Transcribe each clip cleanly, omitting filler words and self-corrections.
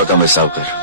गौतम विसावकर।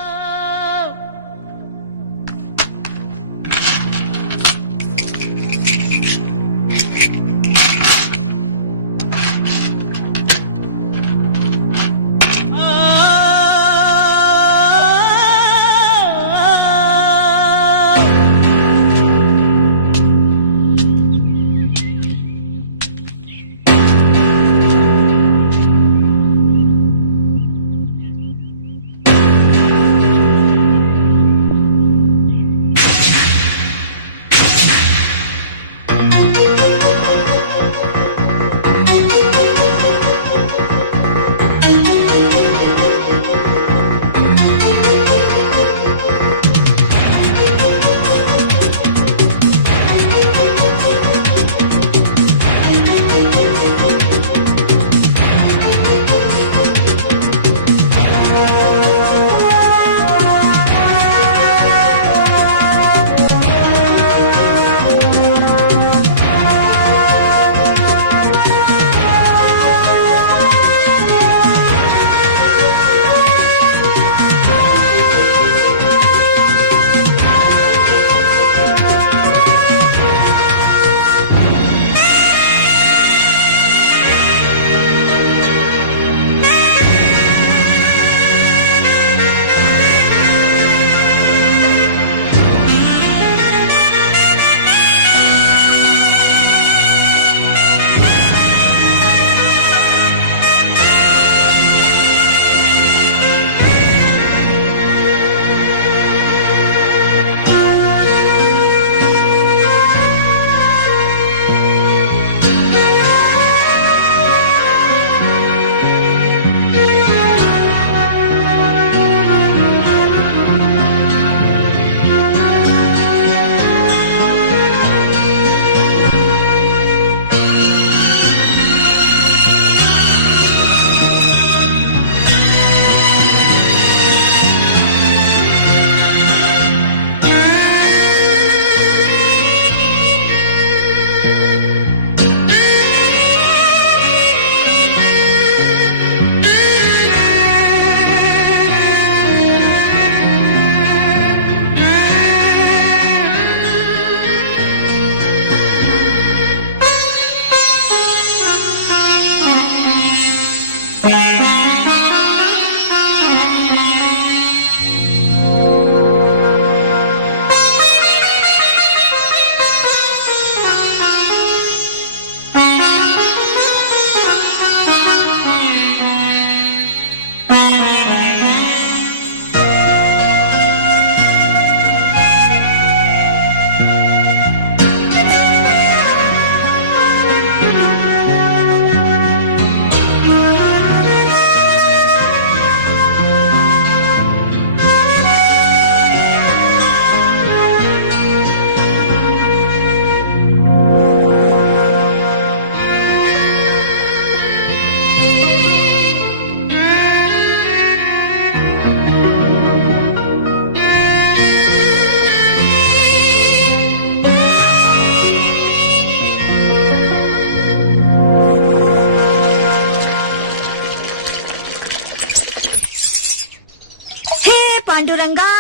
पांडुरंगा,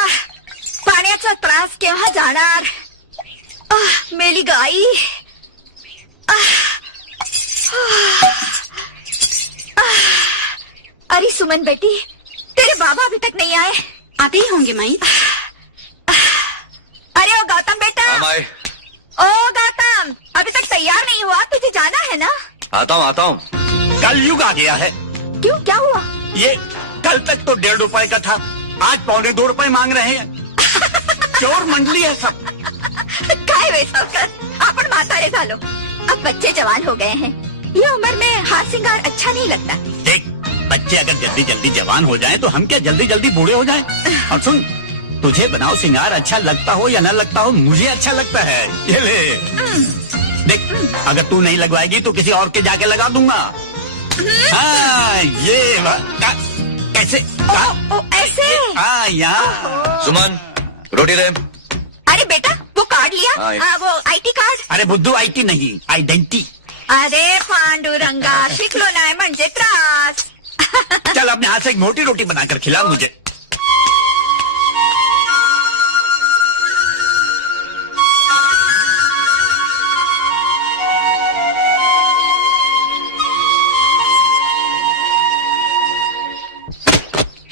पाण्याचा त्रास केव्हा जाणार? मेली गाई. अरे सुमन बेटी, तेरे बाबा अभी तक नहीं आए? आते ही होंगे माई. अरे ओ गौतम बेटा. माई. ओ गौतम, अभी तक तैयार नहीं हुआ? तुझे जाना है ना? आता हूँ. कल युग आ गया है. क्यों, क्या हुआ? ये कल तक तो 1.5 रुपए का था, आज 2.25 रुपए मांग रहे हैं. चोर मंडली है सब. काय वे सावकार, आपण म्हातारे झालो, अब बच्चे जवान हो गए हैं. ये उम्र में हाथ सिंगार अच्छा नहीं लगता. देख, बच्चे अगर जल्दी जल्दी जवान हो जाएं तो हम क्या जल्दी जल्दी बूढ़े हो जाएं? और सुन, तुझे बनाओ सिंगार अच्छा लगता हो या न लगता हो, मुझे अच्छा लगता है. ये ले. देख, अगर तू नहीं लगवाएगी तो किसी और के जाके लगा दूंगा. हाँ, ये कैसे? ऐसे? हाँ, यहाँ. सुमन, रोटी दे. अरे बेटा, वो कार्ड लिया? वो आईटी कार्ड. अरे बुद्धू, आईटी नहीं, आइडेंटिटी. अरे पांडुरंगा, शिकलो नाही म्हणजे त्रास. चल अपने हाथ से एक मोटी रोटी बनाकर खिला मुझे.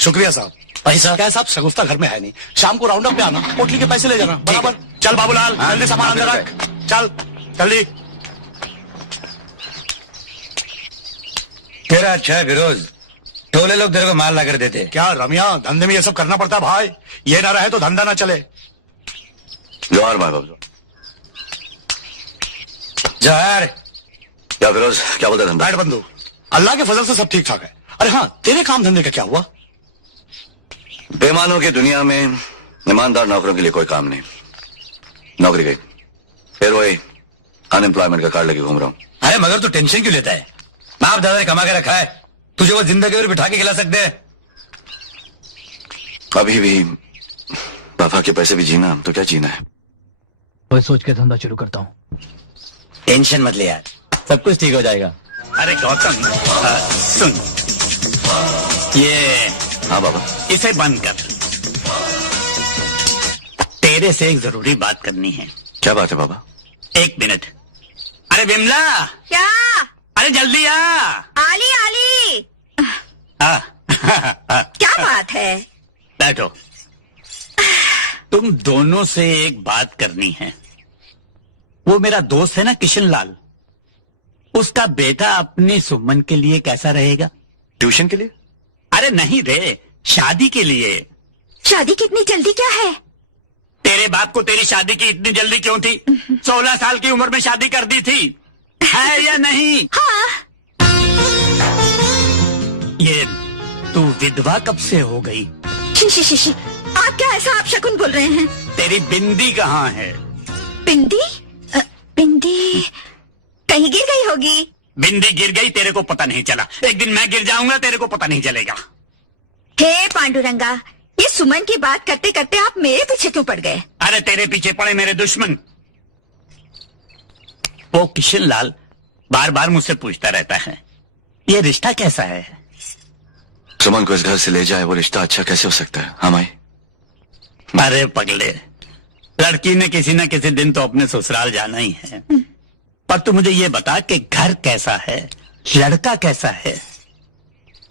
शुक्रिया साहब। पैसा? क्या साहब, शगुफ्ता घर में है नहीं, शाम को राउंड अप पे आना, पोटली के पैसे ले जाना। बराबर। चल बाबूलाल, हाँ, जल्दी सामान अंदर हाँ, रख। चल जल्दी। तेरा अच्छा है फिरोज, टोले लोग तेरे को माल ला कर देते। क्या रमिया, धंधे में ये सब करना पड़ता है भाई, ये ना रहे तो धंधा ना चले। जोहार भाई बाबू। जहर। क्या फिरोज, क्या बोलते धंधा? बैठ बंधु, अल्लाह के फजल से सब ठीक ठाक है। अरे हाँ, तेरे काम धंधे का क्या हुआ? बेईमानों की दुनिया में ईमानदार नौकरों के लिए कोई काम नहीं। नौकरी गई, फिर वही अनएम्प्लॉयमेंट का कार्ड लेके घूम रहा हूँ। अरे मगर तू टेंशन क्यों लेता है? बाप दादा ने कमा के रखा है, तुझे वो जिंदगी और बिठा के खिला सकते हैं। अभी भी पापा के पैसे भी जीना तो क्या जीना है। वही सोच के धंधा शुरू करता हूँ। टेंशन मत ले यार, सब कुछ ठीक हो जाएगा। अरे गौतम, सुन, ये हाँ बाबा। इसे बंद कर। तेरे से एक जरूरी बात करनी है। क्या बात है बाबा? एक मिनट। अरे बिमला, क्या? अरे जल्दी आ। आली आली। आ, क्या बात है? बैठो। तुम दोनों से एक बात करनी है। वो मेरा दोस्त है ना किशन लाल, उसका बेटा अपनी सुमन के लिए कैसा रहेगा? ट्यूशन के लिए? अरे नहीं रे, शादी के लिए। शादी कितनी जल्दी क्या है? तेरे बाप को तेरी शादी की इतनी जल्दी क्यों थी? 16 साल की उम्र में शादी कर दी थी, है या नहीं? हाँ। ये तू विधवा कब से हो गई? शी, आप क्या ऐसा आप शकुन बोल रहे हैं? तेरी बिंदी कहाँ है? बिंदी? बिंदी कहीं गिर गई होगी। बिंदी गिर गई, तेरे को पता नहीं चला। एक दिन मैं गिर जाऊंगा, तेरे को पता नहीं चलेगा। हे पांडुरंगा, ये सुमन की बात करते करते आप मेरे पीछे क्यों पड़ गए? अरे तेरे पीछे पड़े मेरे दुश्मन। वो किशन लाल बार बार मुझसे पूछता रहता है, ये रिश्ता कैसा है? सुमन को इस घर से ले जाए, वो रिश्ता अच्छा कैसे हो सकता है? हाँ माई। अरे पगले, लड़की ने किसी न किसी दिन तो अपने ससुराल जाना ही है। पर तू मुझे ये बता कि घर कैसा है, लड़का कैसा है?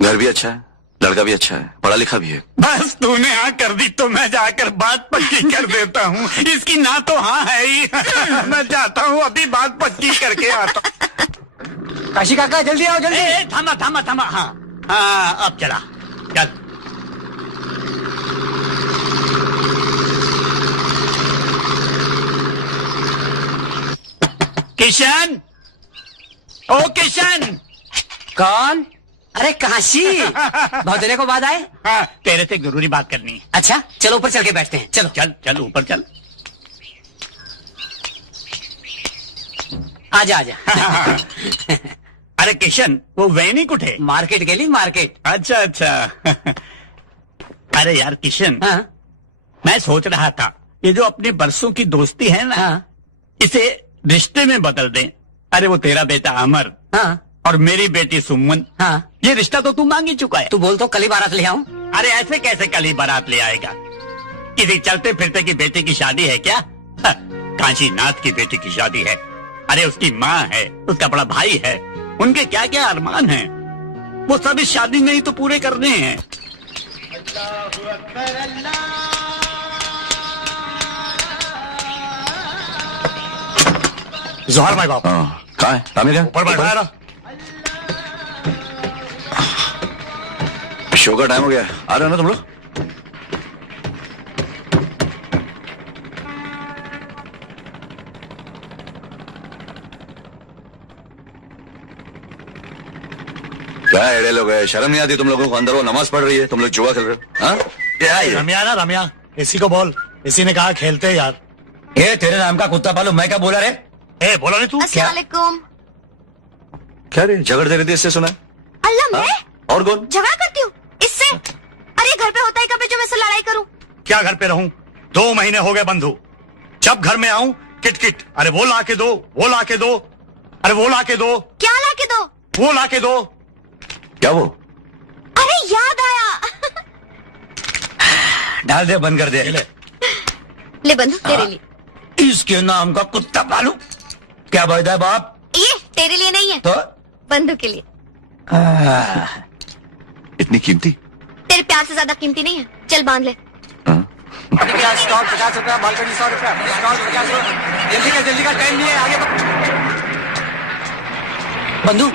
घर भी अच्छा है, लड़का भी अच्छा है, पढ़ा लिखा भी है। बस तूने हाँ कर दी तो मैं जाकर बात पक्की कर देता हूँ। इसकी ना तो हाँ है ही। मैं जाता हूँ, अभी बात पक्की करके आता हूँ। काशी काका जल्दी आओ जल्दी। ए, थामा थामा थामा। हाँ हाँ, अब चला चल। किशन, ओ किशन। कौन? अरे काशी, बहुत देर को बाद आए। हाँ, तेरे से एक जरूरी बात करनी है। अच्छा चलो ऊपर चल के बैठते हैं। चलो चल चल ऊपर चल। आजा आजा। अरे किशन, वो वैनिक उठे? मार्केट गेली मार्केट। अच्छा अच्छा। अरे यार किशन, हाँ मैं सोच रहा था ये जो अपनी बरसों की दोस्ती है ना, हाँ इसे रिश्ते में बदल दें। अरे वो तेरा बेटा अमर हाँ और मेरी बेटी सुमन, हाँ। ये रिश्ता तो तू मांग ही चुका है। तू बोल तो कल ही बारात ले आऊं। अरे ऐसे कैसे कल ही बारात ले आएगा? किसी चलते फिरते की बेटी की शादी है क्या? काशी नाथ की बेटी की शादी है। अरे उसकी माँ है, उसका बड़ा भाई है, उनके क्या क्या अरमान हैं, वो सब इस शादी में ही तो पूरे करने हैं। जोहार भाई बाप। हाँ, कहाँ है? आमिर है? ऊपर बैठा है ना। शो का टाइम हो गया है, आ रहे हो ना तुम लोग? क्या एड़े लोग है, शर्म नहीं आती तुम लोगों को? अंदर वो नमाज पढ़ रही है, तुम लोग जुआ खेल रहे हो। हाँ? क्या है ये? रमिया ना रमिया, इसी को बोल। इसी ने कहा खेलते हैं यार। ए तेरे नाम का कुत्ता पालू, मैं क्या बोला रे? ए बोला नहीं तू? क्या? अस्सलामुअलैकुम। क्या रे, झगड़ दे रही थी, इससे सुना है? अल्लाह, मैं और कौन? झगड़ा करती हूँ इससे? अरे घर पे होता है कभी जो मैं से लड़ाई करूँ? क्या घर पे रहूं? 2 महीने हो गए बंधु, जब घर में आऊं किट किट। अरे वो ला के दो, वो ला के दो, अरे वो ला के दो, क्या ला के दो? वो ला के दो। क्या वो? अरे याद आया। डाल दे, बंद कर दे। ले बंधु, तेरे लिए। इसके नाम का कुत्ता पालू, क्या बोलता है बाप? ये तेरे लिए नहीं है, तो बंधु के लिए। इतनी कीमती? तेरे प्यार से ज्यादा कीमती नहीं है, चल बांध ले। स्टॉक 50 रुपया, बालकनी 100 रुपया, स्टॉक 50 रुपया। जल्दी का टाइम नहीं है, आगे बंधु।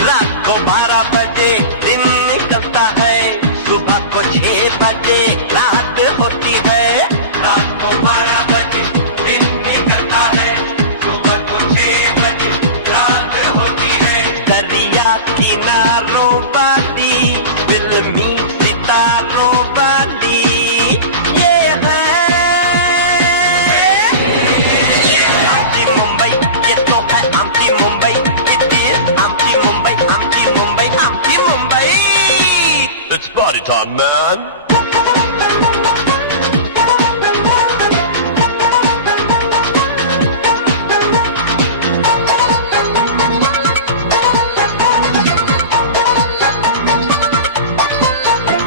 रात को 12 बजे दिन निकलता है, सुबह को 6 बजे रात होती है। रात को 12 बजे दिन निकलता है, सुबह को 6 बजे रात होती है। दरिया किनारों वाली फिल्मी सितारों वाली ये है आमची मुंबई, ये तो है आमची मुंबई। It is आमची मुंबई, आमची मुंबई, आमची Mumbai. It's party time, man.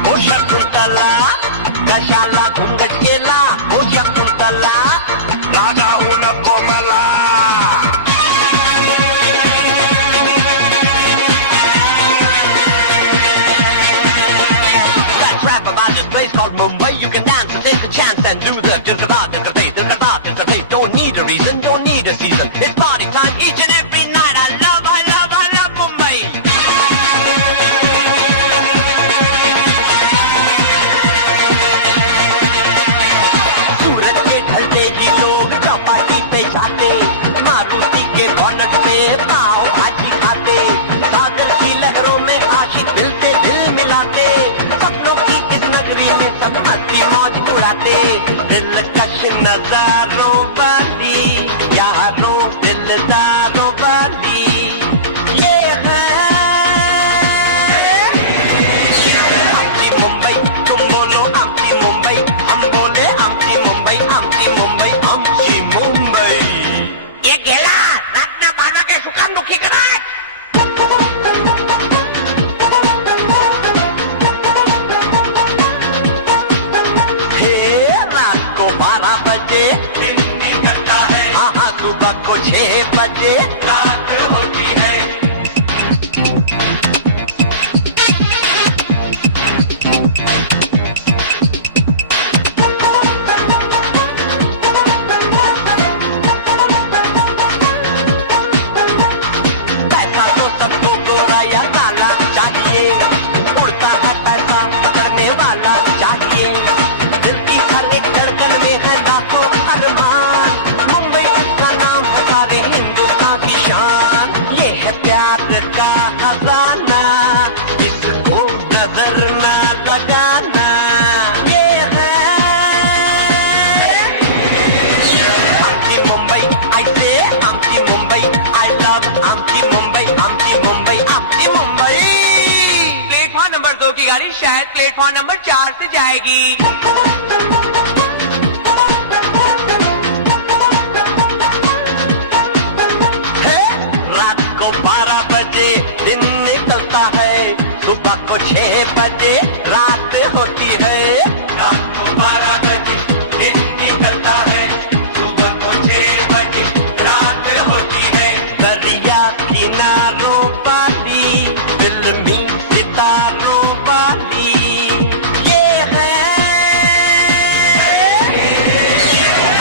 ओ शकुंतला कशाला घुंगट केला, ओ शकुंतला राजा हूं न कोमला। Let's rap about this place called Mumbai. You can dance and take a chance and do the dirkada, dirkade, dirkada, dirkade. Don't need a reason, don't need a season. It's party time each and every night. I love Mumbai. सूरज के ढलते ही लोग चौपाटी पे जाते, मारुति के bonnet पे पाव भाजी खाते, सागर की लहरों में आशिक दिल से दिल मिलाते, सपनों की इस नगरी में सब मस्ती मौज उड़ाते। दिलकश नजारों वाली यारों दिलदारों वाली ये है आमची मुंबई। तुम बोलो आमची मुंबई, हम बोले आमची मुंबई, आमची मुंबई, आमची मुंबई। ये गेला रातना 12 के सुकाम दुखी कराय। हे रात को 12 बजे दिन निकलता है, हाँ सुबह को 6 बजे रात होती है। पैसा तो सबको गोरा या काला चाहिए, उड़ता है पैसा पकड़ने वाला चाहिए। दिल की हर एक धड़कन में है लाखों अरमान, मुंबई उसका नाम है सारे हिंदुस्तान की शान। ये है प्यार का खजाना, इसको नजर ना लगाना। ये है आमची मुंबई, I say आमची मुंबई, I love आमची मुंबई, आमची मुंबई, आमची मुंबई। प्लेटफॉर्म नंबर 2 की गाड़ी शायद प्लेटफॉर्म नंबर 4 से जाएगी। है रात को 12 बजे दिन निकलता है, सुबह को 6 बजे रात होती है। रात को 12 बजे दिन निकलता है, सुबह को 6 बजे रात होती है। दरिया किनारों वाली फिल्मी सितारों वाली ये है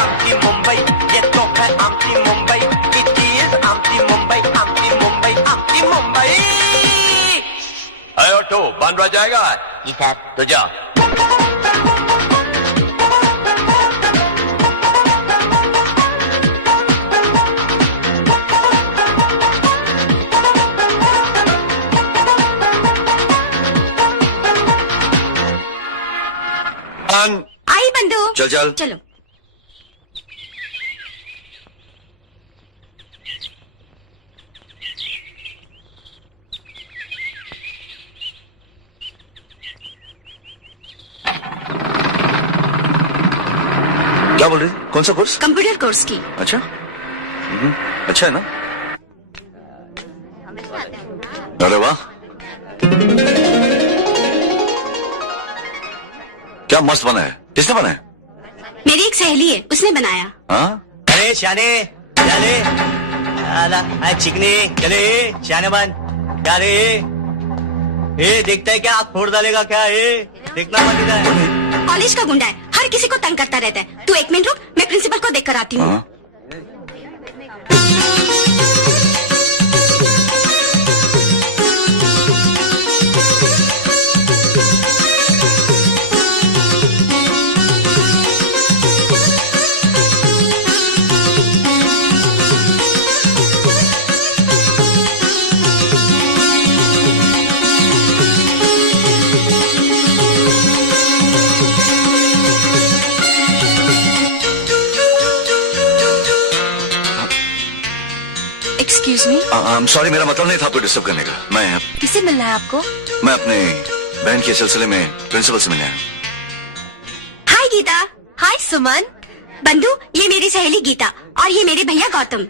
आमची मुंबई, ये तो है आमची मुंबई। It is आमची मुंबई, आमची मुंबई, आमची मुंबई। ऑटो बांद्रा जाएगा? जी सर। तो जा। आई बंधु। चल चल। चलो। क्या बोल रही थी? कौन सा कोर्स? कंप्यूटर कोर्स की। अच्छा अच्छा है ना? अरे वाह, क्या मस्त बना है। किसने बनाया? मेरी एक सहेली है, उसने बनाया। हाँ, अरे शाने चले चिकने चले शाने बन क्या रे ये देखता है क्या? आँख फोड़ डालेगा क्या? ये देखना मत इधर। कॉलेज का गुंडा है, हर किसी को तंग करता रहता है। तू 1 मिनट रुक, मैं प्रिंसिपल को देख कर आती हूँ। हाँ। एक्सक्यूज मी, सॉरी, मेरा मतलब नहीं था आपको डिस्टर्ब करने का। किससे मिलना है आपको? मैं अपने बहन के सिलसिले में प्रिंसिपल से मिलने आया हूँ। हाय गीता। हाय सुमन। बंधु, ये मेरी सहेली गीता और ये मेरे भैया गौतम।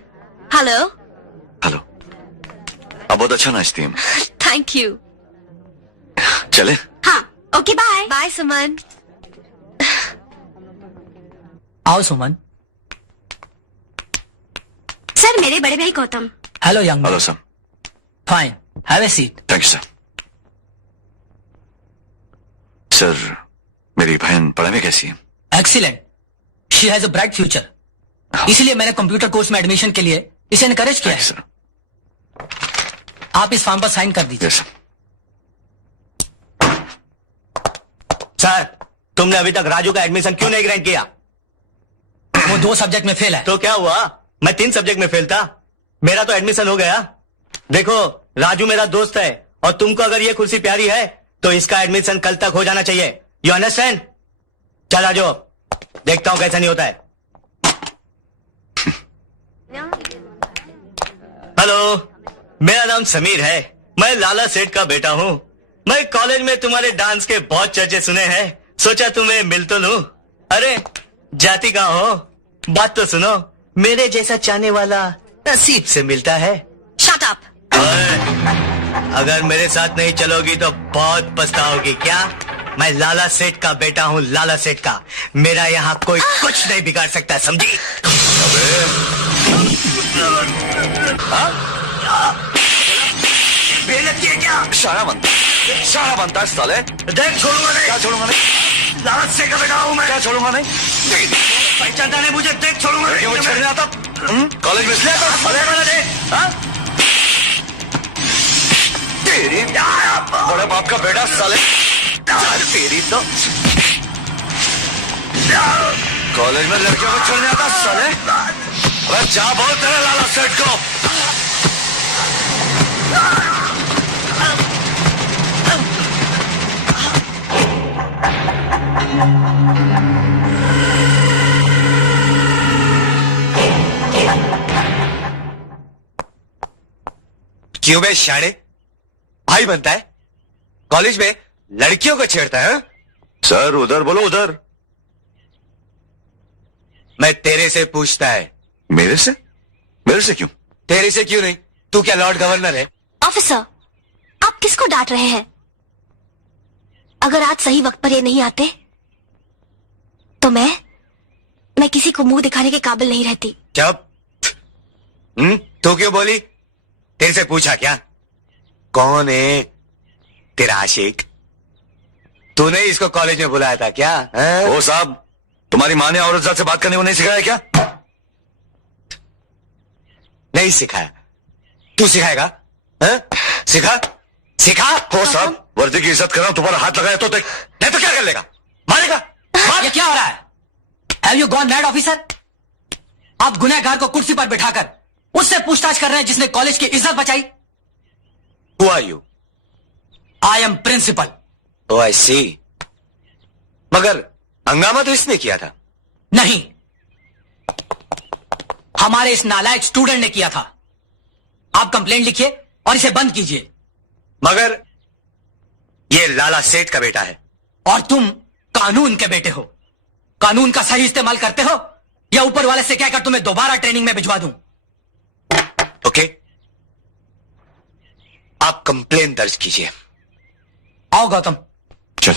हेलो। हेलो, आप बहुत अच्छा नाचती हैं। Thank you. चले? हाँ, ओके बाय। बाय सुमन। आओ सुमन। सर, मेरे बड़े भाई Gautam. Hello young hello sir. Fine, have a seat. Thank you sir. Sir, मेरी बहन पढ़ाई में कैसी है? Excellent, she has a bright future. इसलिए मैंने कंप्यूटर कोर्स में एडमिशन के लिए इसे एनकरेज किया है। सर। आप इस फॉर्म पर साइन कर दीजिए। Yes sir. सर, तुमने अभी तक राजू का एडमिशन क्यों नहीं ग्रांट किया? वो 2 सब्जेक्ट में फेल है। तो क्या हुआ? मैं 3 सब्जेक्ट में फेल था, मेरा तो एडमिशन हो गया। देखो, राजू मेरा दोस्त है और तुमको अगर ये कुर्सी प्यारी है तो इसका एडमिशन कल तक हो जाना चाहिए। You understand? चल राजू, देखता हूं कैसा नहीं होता है। हेलो, मेरा नाम समीर है, मैं लाला सेठ का बेटा हूँ। मैं कॉलेज में तुम्हारे डांस के बहुत चर्चे सुने हैं, सोचा तुम्हें मिल तो लूं। अरे जाति का हो, बात तो सुनो। मेरे जैसा चाहने वाला नसीब से मिलता है। Shut up. अगर मेरे साथ नहीं चलोगी तो बहुत पछताओगी। क्या? मैं लाला सेठ का बेटा हूँ, लाला सेठ का। मेरा यहाँ कोई कुछ नहीं बिगाड़ सकता, समझी? बेइज्जती है क्या? शाना बनता है साले। देख, छोड़ूंगा नहीं। क्या छोड़ूंगा नहीं? लाला सेठ का बेटा हूँ मैं। क्या छोड़ूंगा नहीं? पहचानता नहीं मुझे, देख छोड़ूंगा नहीं। क्यों छेड़ने आता? कॉलेज में इसलिए आता? तेरी बड़े बाप का बेटा साले। तेरी तो कॉलेज में लड़कियों को छोड़ने आता साले। अरे जा बोल तेरे लाला सेठ को। क्यों बे शाणे? भाई बनता है, कॉलेज में लड़कियों को छेड़ता है? सर उधर बोलो, उधर। मैं तेरे से पूछता है। मेरे से? मेरे से क्यों? तेरे से क्यों नहीं? तू क्या लॉर्ड गवर्नर है? ऑफिसर, आप किसको डांट रहे हैं? अगर आज सही वक्त पर ये नहीं आते तो मैं किसी को मुंह दिखाने के काबिल नहीं रहती। चुप। तू क्यों बोली? तेरे से पूछा क्या? कौन है तेरा आशिक? तूने इसको कॉलेज में बुलाया था क्या? ओ साहब, तुम्हारी माँ ने औरत से बात करने को नहीं सिखाया क्या? नहीं सिखाया। तू सिखाएगा? सिखा सिखा। हो साहब, वर्दी की इज्जत कर रहा हूं, तुम्हारा हाथ लगाया तो देख। नहीं तो क्या कर लेगा? मारेगा? ये क्या हो रहा है? Have you gone mad officer? आप गुनहगार को कुर्सी पर बिठाकर उससे पूछताछ कर रहे हैं जिसने कॉलेज की इज्जत बचाई। Who are you? I am principal. Oh, I see. मगर हंगामा तो इसने किया था। नहीं, हमारे इस नालायक स्टूडेंट ने किया था। आप कंप्लेंट लिखिए और इसे बंद कीजिए। मगर ये लाला सेठ का बेटा है। और तुम कानून के बेटे हो। कानून का सही इस्तेमाल करते हो या ऊपर वाले से कहकर तुम्हें दोबारा ट्रेनिंग में भिजवा दूं? ओके, आप कंप्लेन दर्ज कीजिए। आओ गौतम। चल।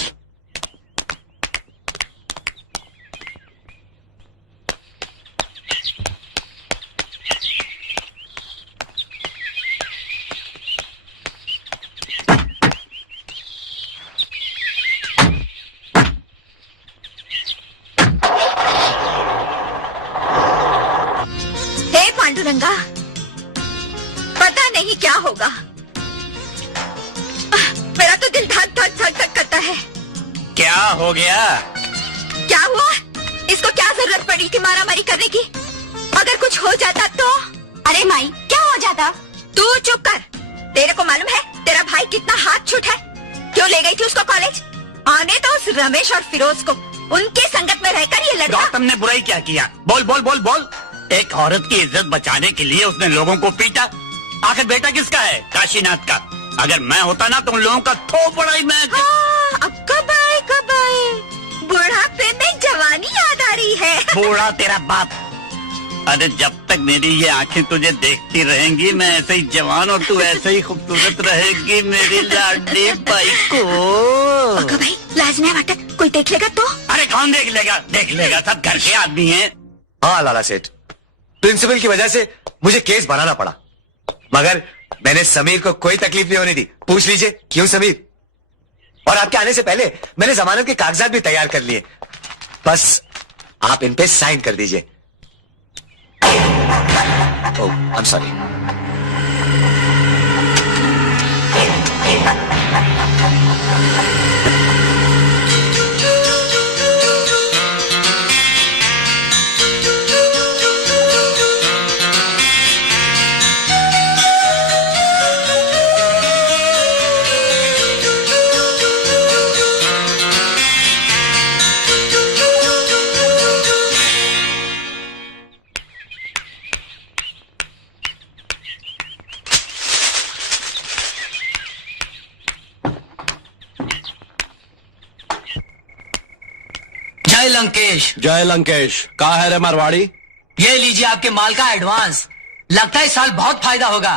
हे पांडुरंगा, पता नहीं क्या होगा। मेरा तो दिल धक धक धक धक करता है। क्या हो गया? क्या हुआ? इसको क्या जरूरत पड़ी थी मारामारी करने की? अगर कुछ हो जाता तो? अरे माई, क्या हो जाता? तू चुप कर। तेरे को मालूम है तेरा भाई कितना हाथ छूट है? क्यों ले गई थी उसको कॉलेज? आने तो उस रमेश और फिरोज को, उनके संगत में रहकर ये लड़का। गौतम ने बुराई क्या किया? बोल बोल बोल बोल। एक औरत की इज्जत बचाने के लिए उसने लोगों को पीटा। आखिर बेटा किसका है? काशीनाथ का। अगर मैं होता ना तो उन लोगों का थोपड़ा ही मैं। हाँ, अब कब आए कब आए? बुढ़ापे में जवानी याद आ रही है। बूढ़ा तेरा बाप। अरे जब तक मेरी ये आंखें तुझे देखती रहेंगी मैं ऐसे ही जवान और तू ऐसे ही खूबसूरत रहेगी मेरी लाडली भाई को। ओके भाई, लाज नहीं वाटत, कोई देख लेगा तो? अरे कौन देख लेगा? देख लेगा, सब घर के आदमी हैं। हाँ लाला सेठ, प्रिंसिपल की वजह से मुझे केस बनाना पड़ा, मगर मैंने समीर को कोई तकलीफ नहीं होने दी। पूछ लीजिए क्यों समीर। और आपके आने से पहले मैंने जमानत के कागजात भी तैयार कर लिए, बस आप इन पे साइन कर दीजिए। ओह, आई एम सॉरी। जय लंकेश। जय लंकेश। कहा है रे मारवाड़ी? ये लीजिए आपके माल का एडवांस। लगता है इस साल बहुत फायदा होगा।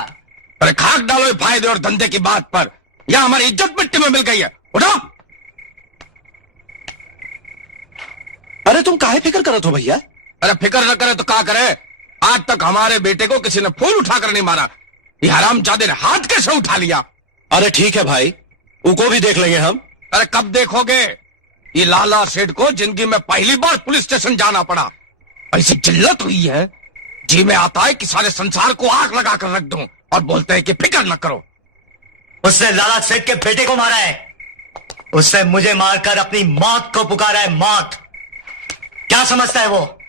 अरे खाक डालो ये फायदे और धंधे की बात पर। यह हमारी इज्जत मिट्टी में मिल गई है। उठो। अरे तुम काहे फिक्र करत हो भैया? अरे फिक्र न करे तो क्या करे? आज तक हमारे बेटे को किसी ने फूल उठाकर नहीं मारा। ये हरामजादे ने हाथ कैसे उठा लिया? अरे ठीक है भाई, उनको भी देख लेंगे हम। अरे कब देखोगे? ये लाला सेठ को जिंदगी में पहली बार पुलिस स्टेशन जाना पड़ा। ऐसी जिल्लत हुई है, जी में आता है कि सारे संसार को आग लगा कर रख दूं, और बोलते हैं कि फिक्र न करो। उसने लाला सेठ के बेटे को मारा है। उसने मुझे मारकर अपनी मौत को पुकारा है। मौत क्या समझता है वो?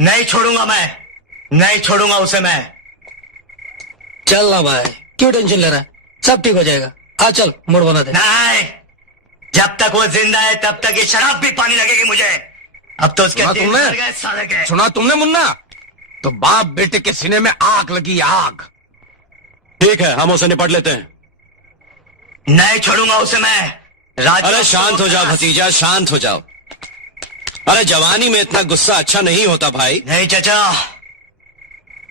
नहीं छोड़ूंगा मैं, नहीं छोड़ूंगा उसे मैं। चल ना भाई, क्यों टेंशन ले रहा है? सब ठीक हो जाएगा। आ चल, मूड बना दे। नहीं, जब तक वो जिंदा है तब तक ये शराब भी पानी लगेगी मुझे। अब तो उसके सुना दिन तुमने? भर गए साले के। सुना तुमने मुन्ना? तो बाप बेटे के सीने में आग लगी, आग। ठीक है, हम उसे निपट लेते हैं। नहीं छोड़ूंगा उसे मैं। अरे शांत हो जाओ भतीजा, शांत हो जाओ। अरे जवानी में इतना गुस्सा अच्छा नहीं होता भाई। नहीं चाचा,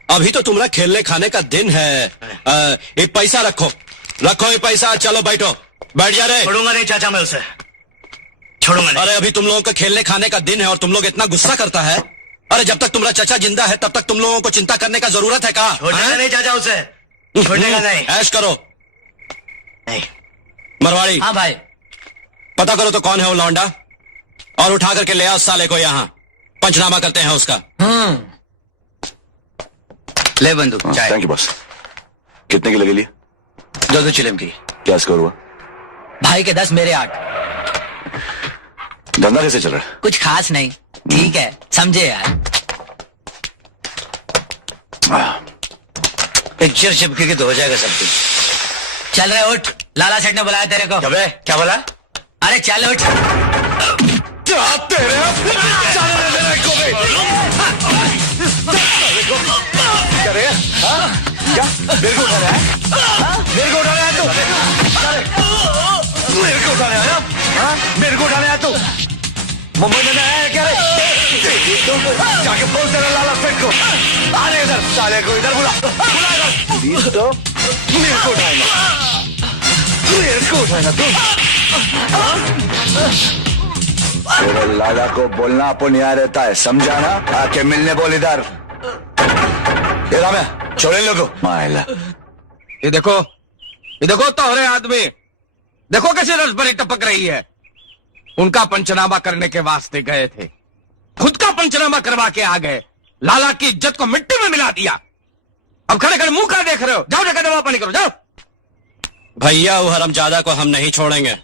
अभी तो तुम्हारा खेलने खाने का दिन है। ये पैसा रखो, रखो ये पैसा। चलो बैठो, बैठ जा रहे। छोड़ूंगा नहीं चाचा मैं उसे, छोड़ूंगा नहीं। अरे अभी तुम लोगों का खेलने खाने का दिन है और तुम लोग इतना गुस्सा करता है। अरे जब तक तुम्हारा चाचा जिंदा है तब तक तुम लोगों को चिंता करने का जरूरत है का? छोड़ने का नहीं चाचा उसे, छोड़ने का नहीं। ऐश करो। नहीं। मरवाड़ी। हाँ भाई। पता करो तो कौन है वो लौंडा, और उठा करके ले आओ उस साले को यहाँ। पंचनामा करते हैं उसका। ले बंदूक। Thank you boss. कितने की लगी लिए? 2 चिलम की। क्या स्कोर हुआ? भाई के 10, मेरे 8। धंधा कैसे चल रहा है? कुछ खास नहीं, ठीक है, समझे यार। पिक्चर चिपकेगी तो हो जाएगा सब कुछ। चल रहे उठ, लाला सेठ ने बुलाया तेरे को। क्या बोला? अरे चल उठ। क्या रे? हाँ? क्या मेरे को उठा रहा है? हाँ? मेरे को उठाने आया तू? मेरे को उठाने आया? हाँ? मेरे को उठाने आया तू? मुंबई में आया है क्या रे? जाके बोल तेरा लाला सेठ को अरे इधर साले को इधर बुला बुला इधर तो मेरे को उठाएगा तू तेरे लाला को बोलना अपन यहाँ रहता है, समझा ना? आके मिलने बोल इधर। ये राम है, छोड़े लोगो मायला। ये देखो तोहरे आदमी देखो कैसे रसभरी टपक रही है। उनका पंचनामा करने के वास्ते गए थे, खुद का पंचनामा करवा के आ गए, लाला की इज्जत को मिट्टी में मिला दिया। अब खड़े खड़े मुंह का देख रहे हो? जाओ जाकर दवा पानी करो, जाओ। भैया वो हरामजादा को हम नहीं छोड़ेंगे,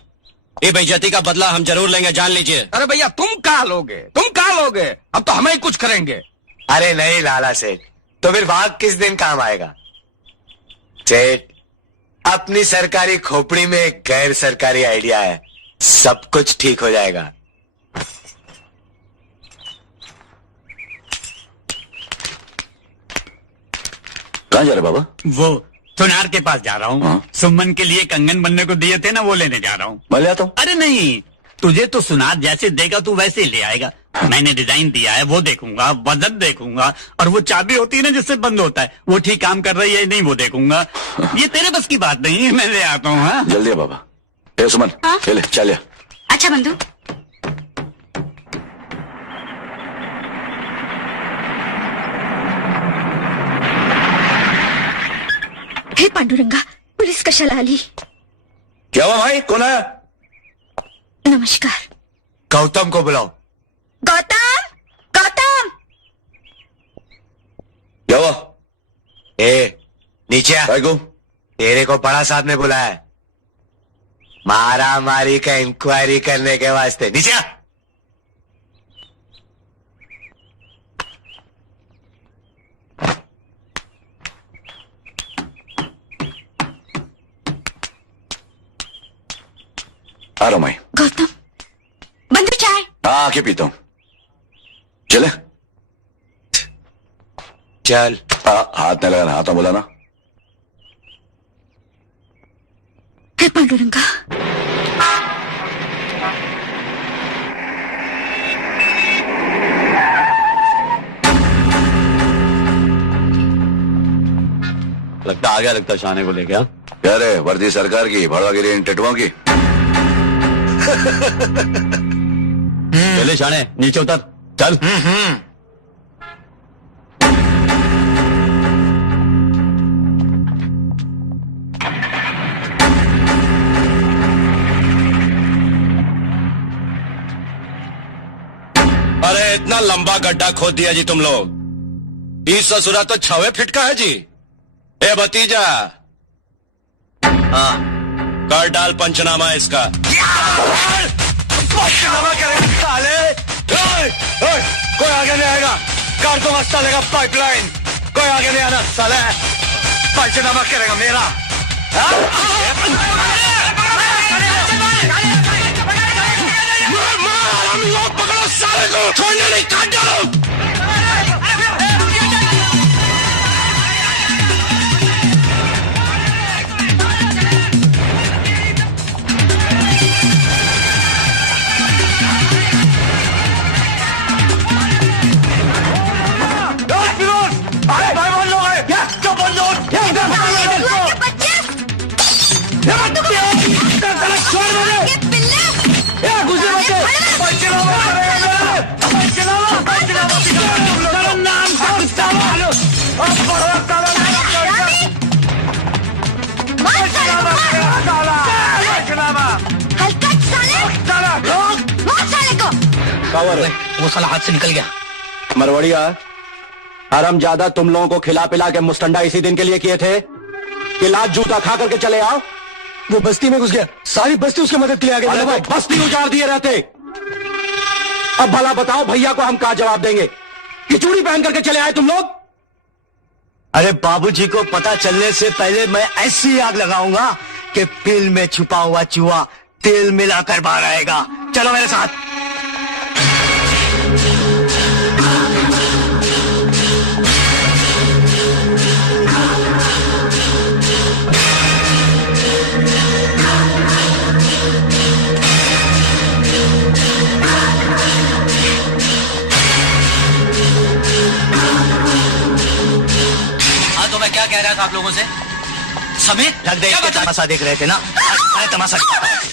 ये बेइज्जती का बदला हम जरूर लेंगे, जान लीजिए। अरे भैया तुम कहा लोगे, अब तो हमें ही कुछ करेंगे। अरे नहीं लाला सेठ, तो फिर भाग किस दिन काम आएगा? सेठ, अपनी सरकारी खोपड़ी में एक गैर सरकारी आइडिया है, सब कुछ ठीक हो जाएगा। कहाँ जा रहे बाबा? वो सुनार के पास जा रहा हूँ। हाँ? सुमन के लिए कंगन बनने को दिए थे ना, वो लेने जा रहा हूँ। मैं ले आता हूँ। अरे नहीं, तुझे तो सुनार जैसे देगा तू वैसे ही ले आएगा। मैंने डिजाइन दिया है, वो देखूंगा, वजन देखूंगा, और वो चाबी होती है ना जिससे बंद होता है, वो ठीक काम कर रही है नहीं वो देखूंगा। ये तेरे बस की बात नहीं है, मैं ले आता हूँ। हाँ? जल्दी है बाबा। ए सुमन, हाँ? ले चल। अच्छा बंधु, हे पांडुरंगा, पुलिस कशाला आली? क्या हुआ भाई, कौन आया? नमस्कार। गौतम को बुलाओ। गौतम, गौतम। क्या हुआ? ए नीचे आ। भाई को तेरे को बड़ा साहब ने बुलाया है, मारा मारी का इंक्वायरी करने के वास्ते। नीचे आ। आ रहा हूं मैं। गौतम, बंधु चाय। हाँ आके पीता हूँ। चले चल। हाथ नहीं लगाना, हाथ में बुलाना। हे पांडुरंगा, लगता आ गया, लगता शाने को लेके। हाँ? क्या रे, वर्दी सरकार की, भड़वागिरी इन टिटुओं की। चले शाने, नीचे उतर, चल। अरे इतना लंबा गड्ढा खोद दिया जी तुम लोग। इस ससुरा तो 6 फीट का है जी। ए भतीजा, हाँ कर डाल पंचनामा इसका। पंचनामा करेगा साले। कोई आगे नहीं आएगा, कर दूंगा साले का पाइपलाइन। कोई आगे नहीं आना साले, पंचनामा करेगा मेरा। पकड़ो साले को, छोड़ने नहीं, काट डालो। वो साला हाथ से निकल गया। मरवड़िया, हरामजादा तुम लोगों को खिला पिला के मुस्टंडा इसी दिन के लिए किए थे कि लात जूता खा करके चले आओ। वो बस्ती में घुस गया, सारी बस्ती उसकी मदद के लिए आ गई। अरे वो बस्ती उजाड़ दिए रहते। अब भला बताओ भैया को हम क्या जवाब देंगे कि चूड़ी पहन करके चले आए तुम लोग? अरे बाबूजी को पता चलने से पहले मैं ऐसी आग लगाऊंगा कि पिल में छुपा हुआ चूहा तेल मिलाकर बाहर आएगा। चलो मेरे साथ। आप लोगों से? समीर रख दे, क्या इसके मतलब? तमाशा देख रहे थे ना? मैं तमाशा दिखाता हूं।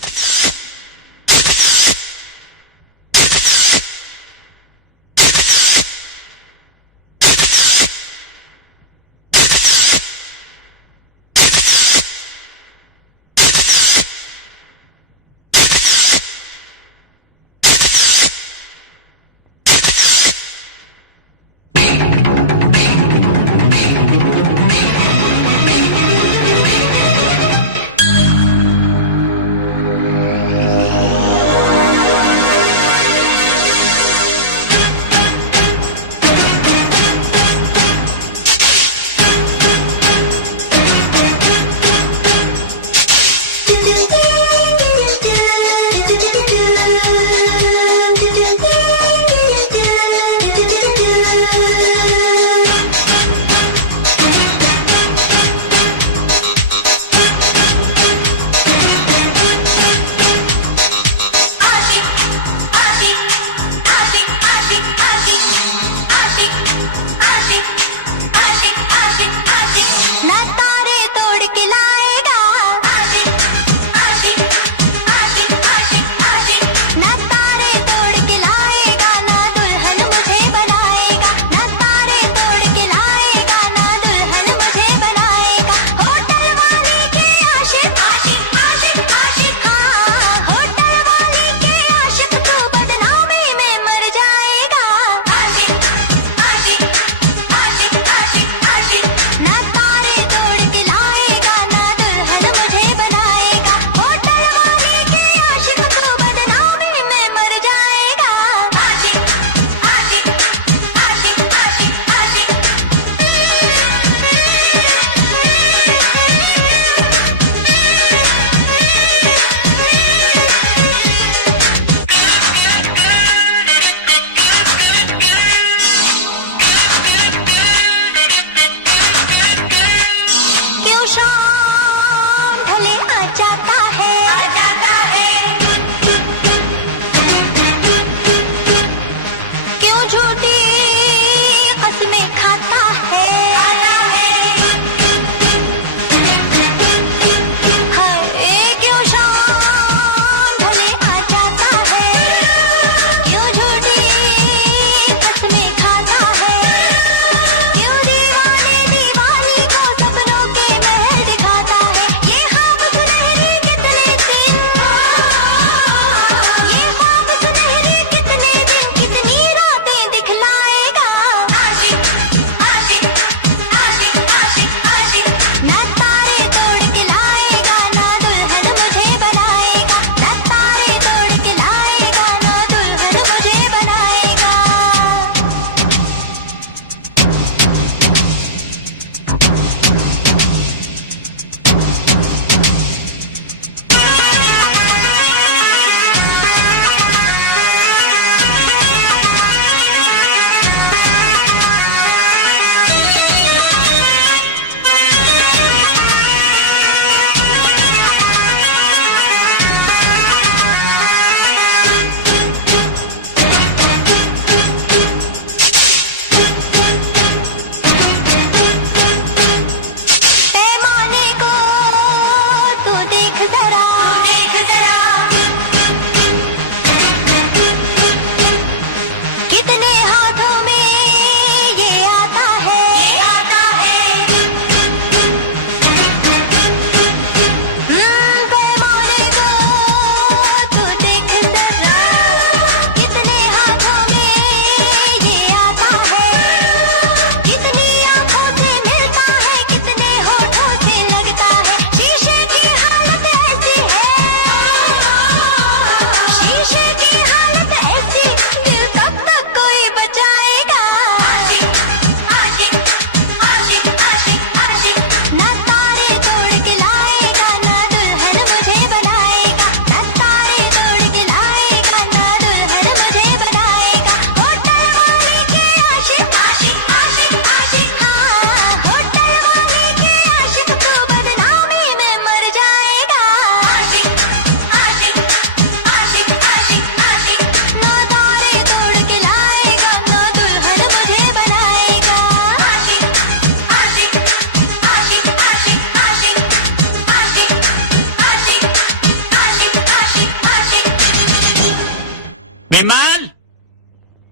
विमल,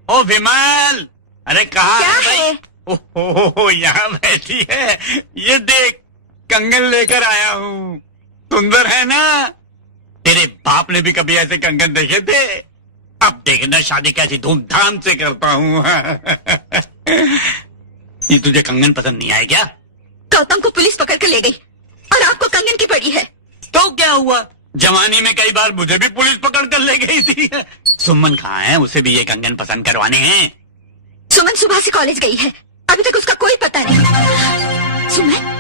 ओ विमल, अरे कहाँ क्या भाई? है? ओहो, यहाँ बैठी है। ये देख, कंगन लेकर आया हूँ। सुंदर है ना? तेरे बाप ने भी कभी ऐसे कंगन देखे थे? अब देखना शादी कैसी धूमधाम से करता हूँ। ये तुझे कंगन पसंद नहीं आया क्या? गौतम को पुलिस पकड़ कर ले गई और आपको कंगन की पड़ी है। तो क्या हुआ? जवानी में कई बार मुझे भी पुलिस पकड़ कर ले गई थी। सुमन कहाँ है? उसे भी ये कंगन पसंद करवाने हैं। सुमन सुबह से कॉलेज गई है, अभी तक उसका कोई पता नहीं। सुमन,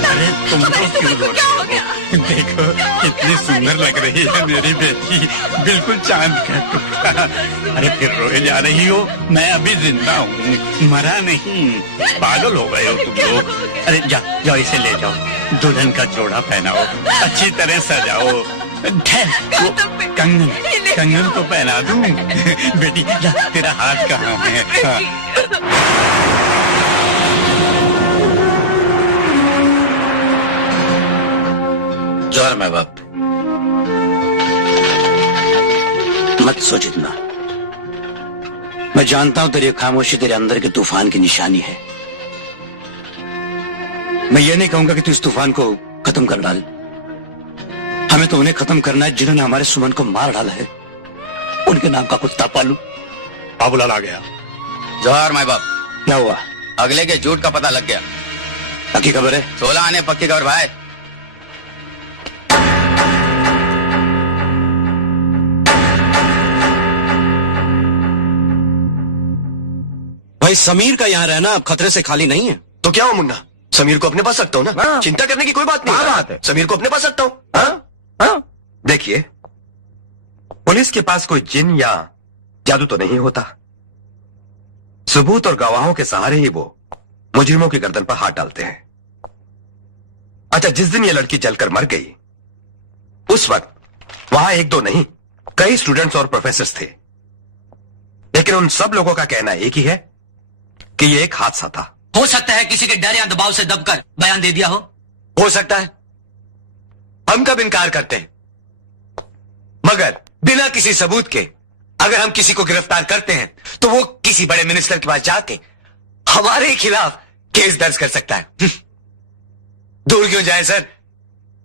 अरे तुम हमारे तो क्यों सुमन को रो क्या हो रही गया? हो? देखो कितनी सुंदर लग रही है मेरी बेटी, बिल्कुल चांद का टुकड़ा। अरे फिर रोए जा रही हो? मैं अभी जिंदा हूँ, मरा नहीं। पागल हो गए हो तुम लोग। अरे जाओ इसे ले जाओ, दुल्हन का जोड़ा पहनाओ, अच्छी तरह सजाओ। कंगन तो पहना दूं। बेटी जा, तेरा हाथ कहाँ है? हाँ। जोहर माँ बाप, मत सोच इतना। मैं जानता हूं तेरी खामोशी तेरे अंदर के तूफान की निशानी है। मैं ये नहीं कहूंगा कि तू इस तूफान को खत्म कर डाल। हमें तो उन्हें खत्म करना है जिन्होंने हमारे सुमन को मार डाला है। उनके नाम का कुत्ता पालू। बाबूलाल आ गया। जोहर माँ बाप, क्या हुआ? अगले के झूठ का पता लग गया। पक्की खबर है? 16 आने पक्की खबर भाई। भाई समीर का यहाँ रहना अब खतरे से खाली नहीं है। तो क्या हो मुन्ना, समीर को अपने पास रखता हूँ ना। चिंता करने की कोई बात नहीं। बात है, समीर को अपने पास रखता हूँ। हाँ? देखिए, पुलिस के पास कोई जिन या जादू तो नहीं होता। सबूत और गवाहों के सहारे ही वो मुजरिमों की गर्दन पर हाथ डालते हैं। अच्छा, जिस दिन ये लड़की जलकर मर गई, उस वक्त वहां एक दो नहीं, कई स्टूडेंट्स और प्रोफेसर्स थे। लेकिन उन सब लोगों का कहना एक ही है कि ये एक हादसा था। हो सकता है किसी के डर या दबाव से दबकर बयान दे दिया हो सकता है, हम कब इनकार करते हैं। मगर बिना किसी सबूत के अगर हम किसी को गिरफ्तार करते हैं तो वो किसी बड़े मिनिस्टर के पास जाके हमारे खिलाफ केस दर्ज कर सकता है। दूर क्यों जाए सर,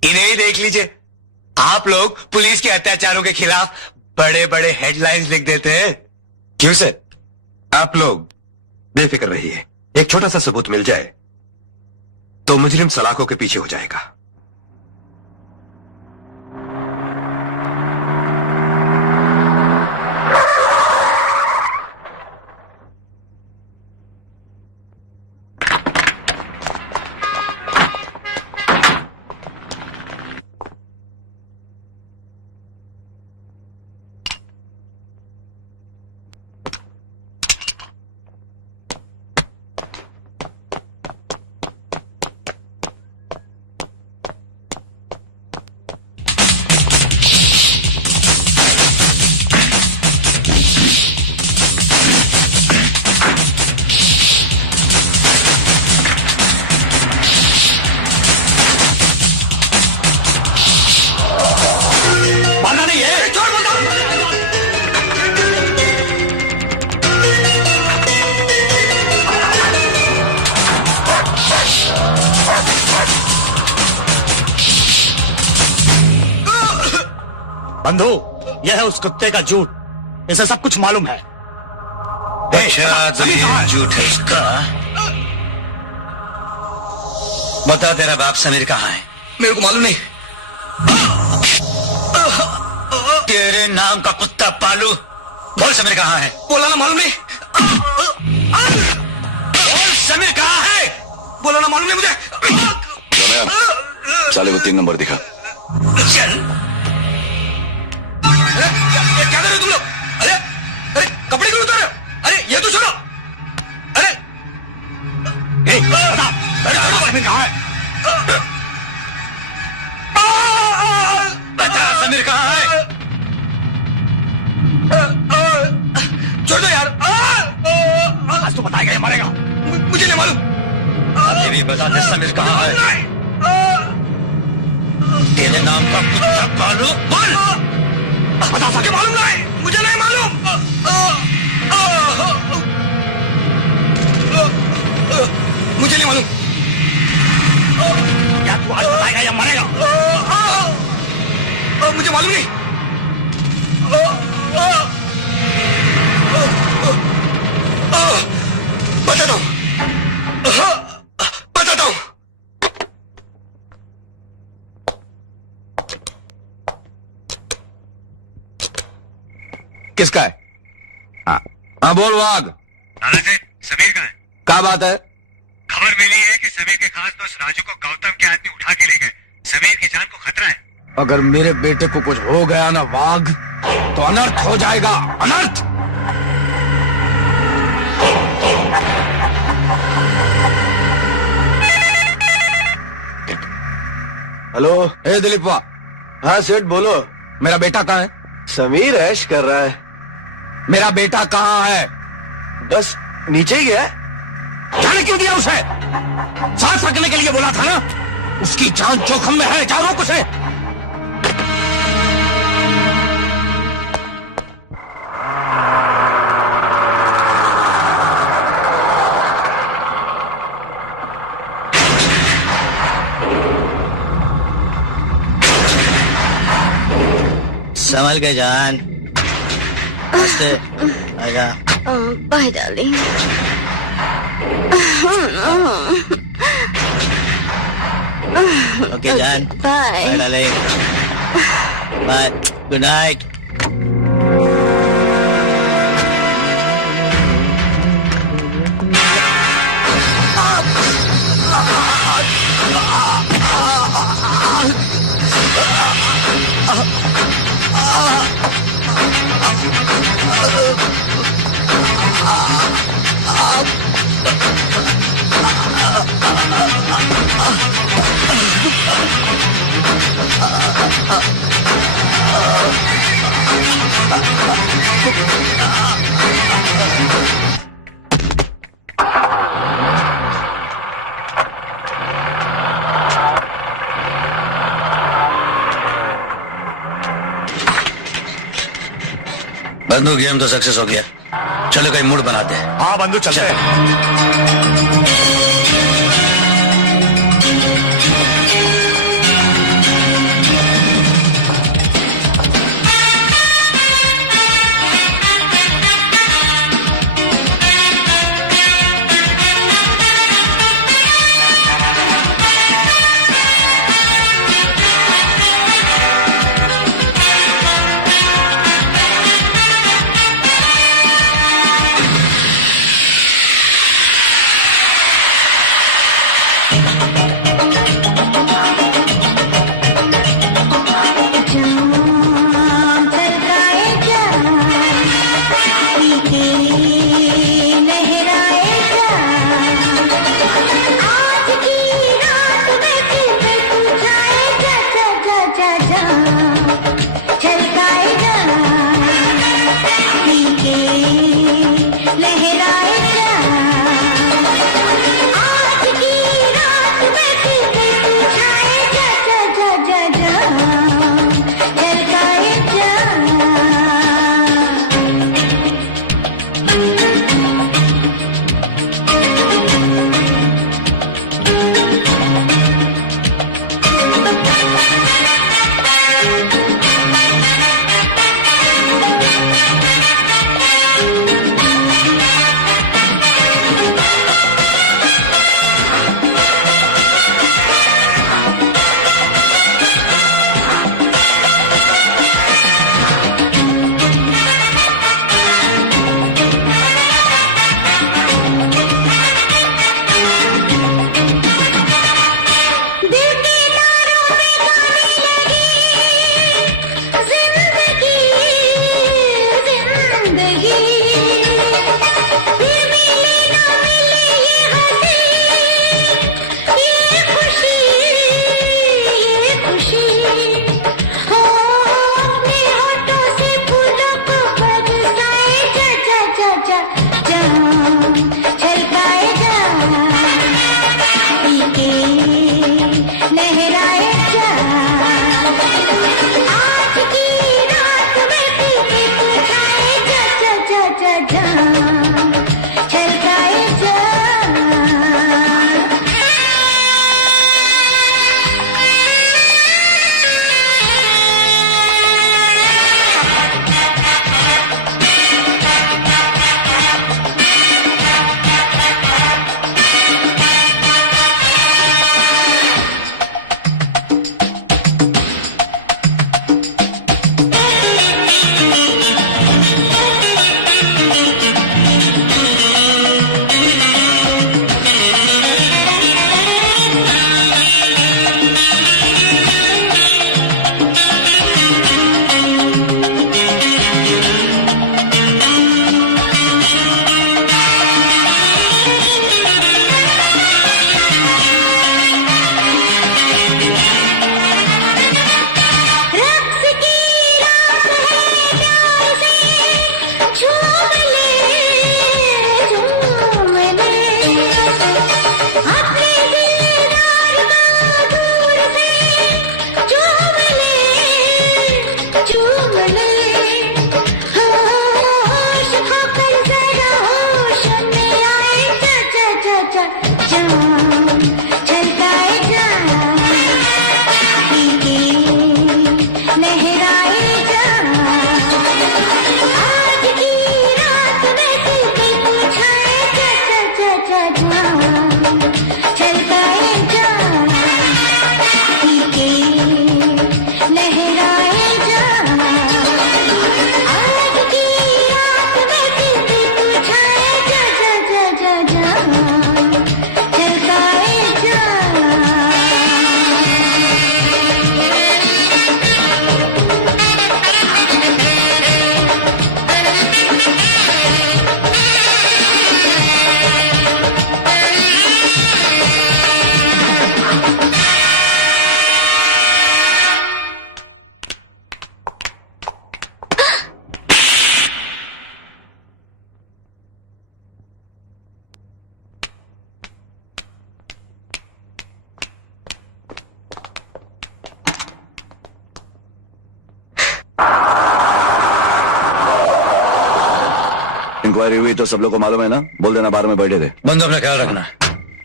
इन्हें ही देख लीजिए। आप लोग पुलिस के अत्याचारों के खिलाफ बड़े बड़े हेडलाइंस लिख देते हैं। क्यों सर? आप लोग बेफिक्र रहिए, एक छोटा सा सबूत मिल जाए तो मुजरिम सलाखों के पीछे हो जाएगा। बंधु, यह है उस कुत्ते का झूठ, इसे सब कुछ मालूम है। अच्छा, तो ये झूठ है इसका। बता, तेरा बाप समीर कहाँ है? मेरे को मालूम नहीं। तेरे नाम का कुत्ता पालू, बोल समीर कहाँ है? बोला ना मालूम नहीं। बोल समीर कहाँ है? बोला ना मालूम नहीं मुझे। साले को 3 नंबर दिखा। चल। अरे क्या कर रहे हो तुम लोग? अरे अरे कपड़े क्यों उतार रहे हो? अरे ये तो छोड़ो। अरे कहाँ है? बता समीर कहाँ है? छोड़ दो यार। आज तो बताएगा, ये मरेगा। मुझे नहीं मालूम। अभी भी बता दे समीर कहाँ है? तेरे नाम का कुत्ता पालू बोल। बता सके मालूम नहीं, मुझे नहीं मालूम। मुझे नहीं मालूम। क्या तू आज बताएगा या मरेगा? मुझे मालूम नहीं। बताता हूँ, बताता हूँ। किसका है? हाँ हाँ बोल वाघ। समीर का है। क्या बात है? खबर मिली है कि समीर के खास दोस्त राजू को गौतम के आदमी उठा के ले गए। समीर की जान को खतरा है। अगर मेरे बेटे को कुछ हो गया ना वाघ, तो अनर्थ हो जाएगा, अनर्थ। हेलो। ए दिलीप वाह, हाँ सेठ बोलो। मेरा बेटा कहाँ है? समीर ऐश कर रहा है। मेरा बेटा कहाँ है? बस नीचे ही गया। जाने क्यों दिया उसे? सांस रखने के लिए बोला था ना। उसकी जान जोखिम में है, जाओ रोक उसे। संभल के जान। आजा। Bye darling. ओके जान। Bye. Darling. Bye. Good night. बंदूक गेम तो सक्सेस हो गया। चलो कहीं मूड बनाते हैं। हाँ बंधु चलते हैं। लहराए जा। इंक्वायरी हुई तो सब लोग को मालूम है ना? बोल देना बाहर में बैठे थे। बंदो अपना ख्याल रखना।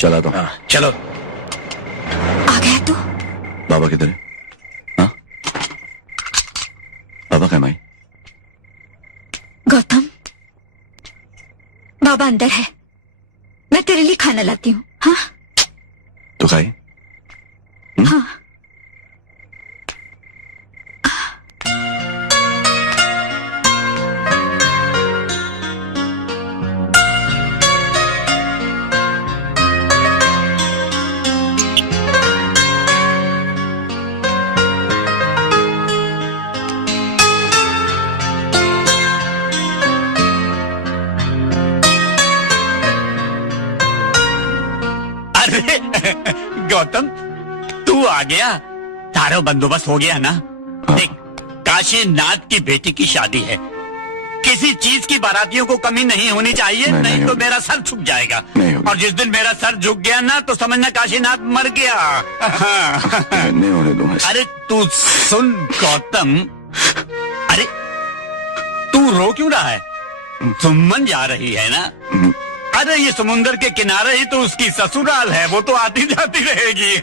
चला तो हाँ चलो। आ गया तू? बाबा किधर है? हाँ बाबा क्या माई? गौतम, बाबा अंदर है, मैं तेरे लिए खाना लाती हूँ। हाँ तो खाई? हाँ। अरे गौतम, तू आ गया? तारा बंदोबस्त हो गया ना? देख, काशीनाथ की बेटी की शादी है, किसी चीज की बारातियों को कमी नहीं होनी चाहिए, नहीं तो मेरा सर झुक जाएगा। और जिस दिन मेरा सर झुक गया ना तो समझना काशीनाथ मर गया। नहीं होने दूंगा। अरे तू सुन गौतम, अरे तू रो क्यों रहा है? सुमन जा रही है ना? अरे ये समुंदर के किनारे ही तो उसकी ससुराल है, वो तो आती जाती रहेगी।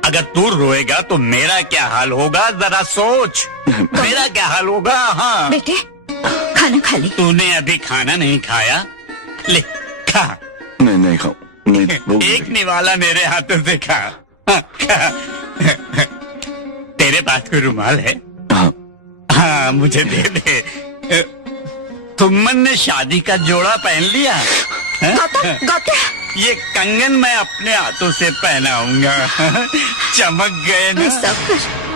अगर तू रोएगा तो मेरा क्या हाल होगा, जरा सोच। मेरा क्या हाल होगा? हाँ बेटे, खाना खा ले। तूने अभी खाना नहीं खाया, ले खा। नहीं खाऊं, नहीं, भूख एक लगी। निवाला मेरे हाथों से खा। हाँ, खा। तेरे पास कोई रुमाल है? हाँ हाँ मुझे दे दे। सुमन ने शादी का जोड़ा पहन लिया। गौतम, गौतम, ये कंगन मैं अपने हाथों से पहनाऊंगा। चमक गए ना? ऐसा कर।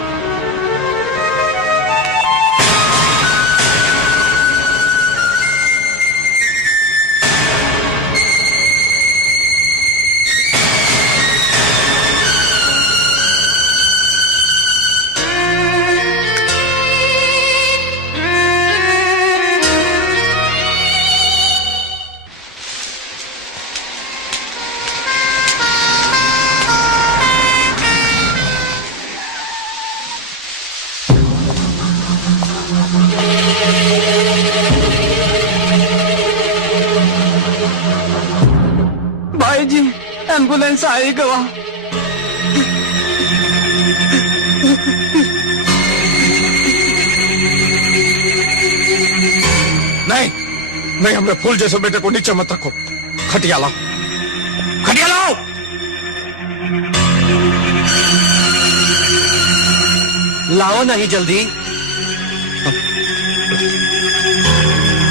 भाई जी, एम्बुलेंस आई गवा। नहीं, हमरे फूल जैसे बेटे को नीचे मत रखो। खटिया लाओ, खटिया लाओ। लाओ नहीं जल्दी।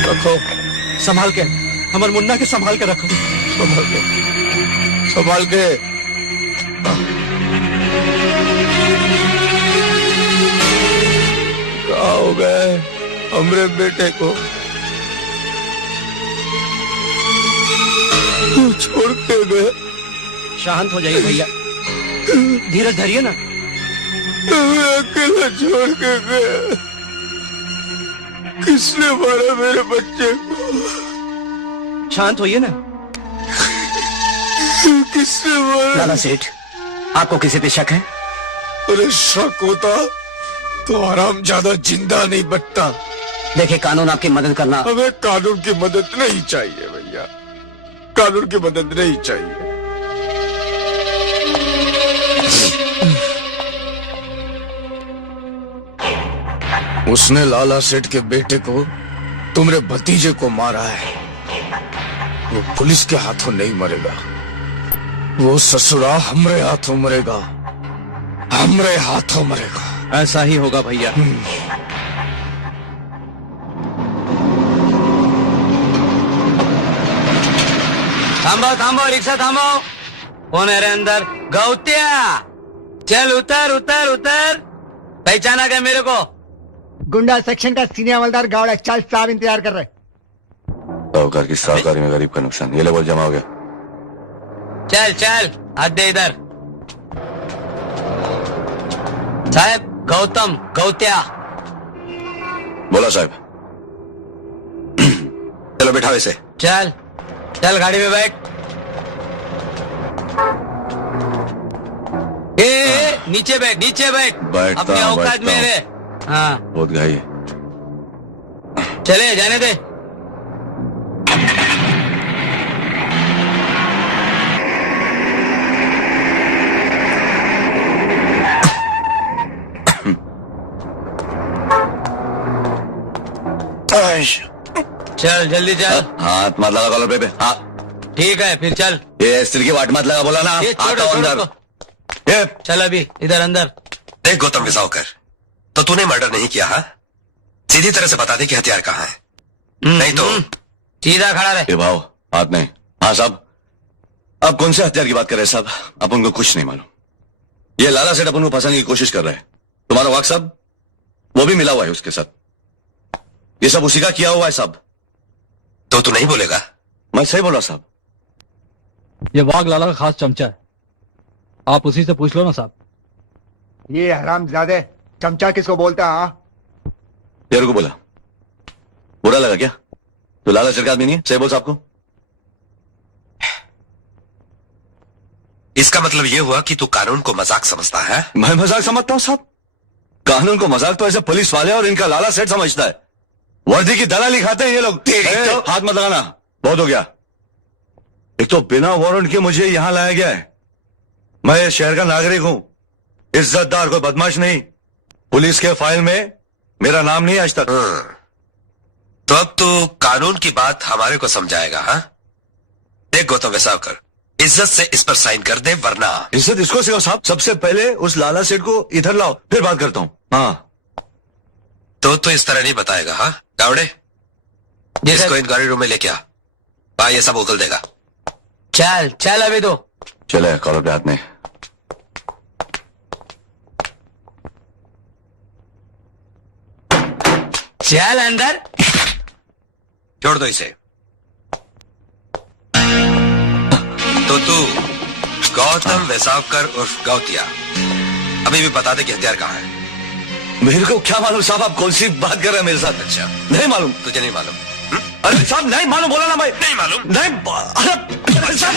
रखो, संभाल के, हमारे मुन्ना के संभाल के रखो। संभाल के, संभाल के। क्या हो गए हमरे बेटे को? छोड़ के गए। शांत हो जाइए भैया, धीरज धरिए ना। अकेला छोड़ के गए। किसने मारा मेरे बच्चे को? शांत होइए ना। किसने मारा? लाला सेठ, आपको किसी पे शक है? अरे शक होता तो हरामजादा जिंदा नहीं बचता। देखिए, कानून आपकी मदद करना। हमें कानून की मदद नहीं चाहिए भैया, कानून की मदद नहीं चाहिए। उसने लाला सेठ के बेटे को, तुम्हारे भतीजे को मारा है। वो पुलिस के हाथों नहीं मरेगा, वो ससुरा हमरे हाथों मरेगा, हमरे हाथों मरेगा। ऐसा ही होगा भैया। थांबो थांबो, रिक्शा थांबो। कौन है रे अंदर? गौतिया, चल उतर उतर उतर। पहचाना क्या मेरे को? गुंडा सेक्शन का सीनियर हवलदार गावड़ा। चल, साहब इंतजार कर रहे। साहूकार की साहूकारी में गरीब का नुकसान। ये ले बोल, जमा हो गया। चल चल, हाथ दे इधर। साहब, गौतम गौतिया। बोला साहब। चलो बैठाओ इसे। चल चल, गाड़ी में बैठ। नीचे बैठ, नीचे बैठ। बैठता अपने हूं, औकात बैठता में हूं। रहे। हाँ, बहुत घाई है। चले जाने दे। चल जल्दी चल। हाथ मत लगा कॉलर पे हाँ ठीक है फिर चल। ये स्त्री की वाट मत लगा बोला ना। ये छोड़ आता हूं छोड़ अंदर। उसको। ये चल अभी इधर अंदर। देख गौतम विसावकर, तो तूने मर्डर नहीं किया हाँ? सीधी तरह से बता दे कि हथियार कहाँ है, नहीं तो सीधा खड़ा रहे। ये भाव हाथ नहीं। हाँ साहब, आप कौन से हथियार की बात कर रहे हैं साहब? अपन को कुछ नहीं मालूम। ये लाला सेठ अपन को फंसाने की कोशिश कर रहे हैं। तुम्हारा वाक साहब वो भी मिला हुआ है उसके साथ। ये सब उसी का किया हुआ है साहब। तो तू नहीं बोलेगा? मैं सही बोला साहब। ये वाघ लाला का खास चमचा है, आप उसी से पूछ लो ना साहब। ये हरामजादे चमचा किसको बोलता है? हाँ? तेरे को बोला बुरा लगा क्या? तो लाला सेठ का आदमी नहीं है? सही बोल साहब को। इसका मतलब ये हुआ कि तू कानून को मजाक समझता है? मैं मजाक समझता हूं साहब? कानून को मजाक तो ऐसे पुलिस वाले और इनका लाला सेठ समझता है। वर्दी की दलाली खाते हैं ये लोग। तो हाथ मत लगाना, बहुत हो गया। एक तो बिना वारंट के मुझे यहां लाया गया है। मैं इस शहर का नागरिक हूं, इज्जतदार, कोई बदमाश नहीं। पुलिस के फाइल में मेरा नाम नहीं आज तक। तो अब तू कानून की बात हमारे को समझाएगा हाँ? देख गौतम विसावकर, इज्जत से इस पर साइन कर दे वरना। इज्जत इसको सिखाओ साहब। सबसे पहले उस लाला सेठ को इधर लाओ, फिर बात करता हूं। हाँ तो इस तरह नहीं बताएगा हाँ? गावड़े जिसको इंक्वायरी रूम में लेके आ, भाई ये सब उगल देगा। चल चल अभी तो। चले कॉलर पे हाथ में। चल अंदर। छोड़ दो इसे। तो तू गौतम वेसावकर उर्फ गौतिया, अभी भी बता दे कि हथियार कहाँ है। मेरे को क्या मालूम साहब, आप कौन सी बात कर रहे हैं मेरे साथ? अच्छा नहीं मालूम। तुझे नहीं मालूम? अरे साहब नहीं मालूम बोला ना भाई। नहीं मालूम? नहीं अरे साहब,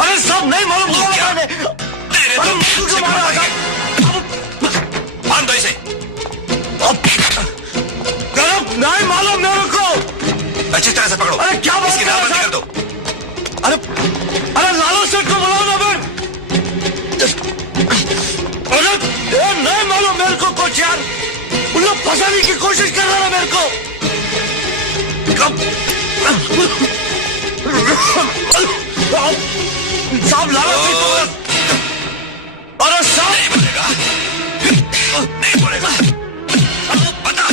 अरे साहब नहीं मालूम बोला ना मैंने। तेरे अरे तो मुझे मारा था। बांध दो इसे। नहीं मालूम मेरे को। अच्छी तरह से पकड़ो। अरे क्या बात इसकी कर रहे नामबंदी हैं कर दो। अरे लाला सेठ को बुलाओ ना फिर। अरे नहीं मालूम मेरे को कुछ यार। उन लोग फंसाने की कोशिश कर रहे हैं मेरे को। साहब लाला सेठ को। अरे साहब नहीं बोलेगा, नहीं बोलेगा। बता।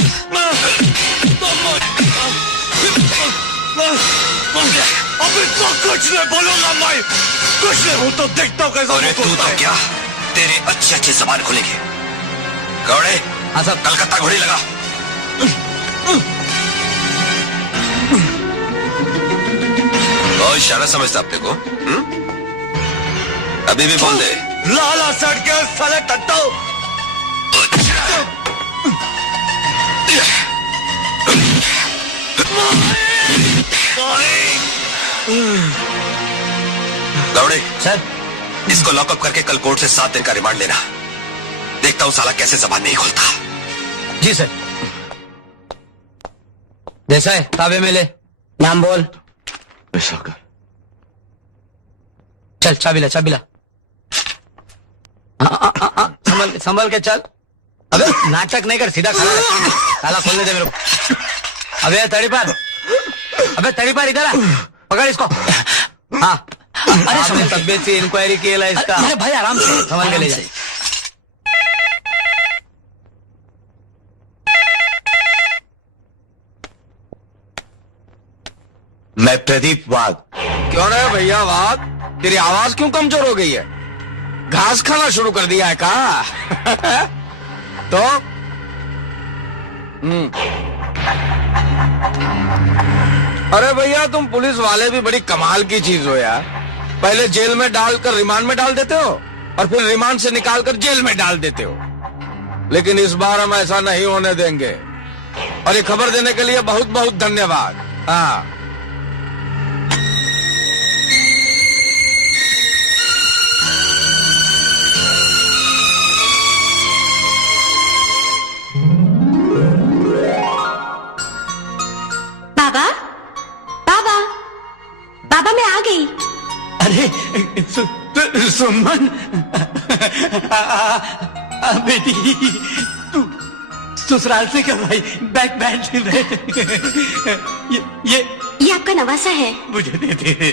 अभी तो कुछ नहीं बोलूंगा मैं, कुछ नहीं। वो तो देखता हूँ कैसा। अरे तू तो क्या, तेरे अच्छे अच्छे जबान खुलेंगे। गौड़े हाँ साहब। कलकत्ता घोड़ी लगा। बहुत इशारा समझता अपने को। अभी भी बोल दे। लाला सेठ के साले टट्टू। गौड़े सर इसको लॉकअप करके कल कोर्ट से 7 दिन का रिमांड लेना। देखता हूं साला कैसे जबान नहीं खोलता। जी सर। जैसा है ताबे में ले। नाम बोल। विसावकर। चल चाबी ला चाबी ला। संभल संभल के चल। अबे नाटक नहीं कर, सीधा खड़ा रह। ताला खोलने दे मेरे को। अबे तड़ी पार, अबे तड़ी पार इधर आ, पकड़ इसको। हाँ अरे तबियत से इंक्वायरी किया इसका। अरे भाई आराम से संभल के ले जाए। मैं प्रदीप वाघ। क्यों रे भैया वाघ, तेरी आवाज क्यों कमजोर हो गई है? घास खाना शुरू कर दिया है का? तो अरे भैया तुम पुलिस वाले भी बड़ी कमाल की चीज हो यार। पहले जेल में डालकर रिमांड में डाल देते हो और फिर रिमांड से निकालकर जेल में डाल देते हो। लेकिन इस बार हम ऐसा नहीं होने देंगे और ये खबर देने के लिए बहुत बहुत धन्यवाद। हाँ सुमन बेटी तू ससुराल से क्या भाई बैठ ये आपका नवासा है। मुझे दे दे।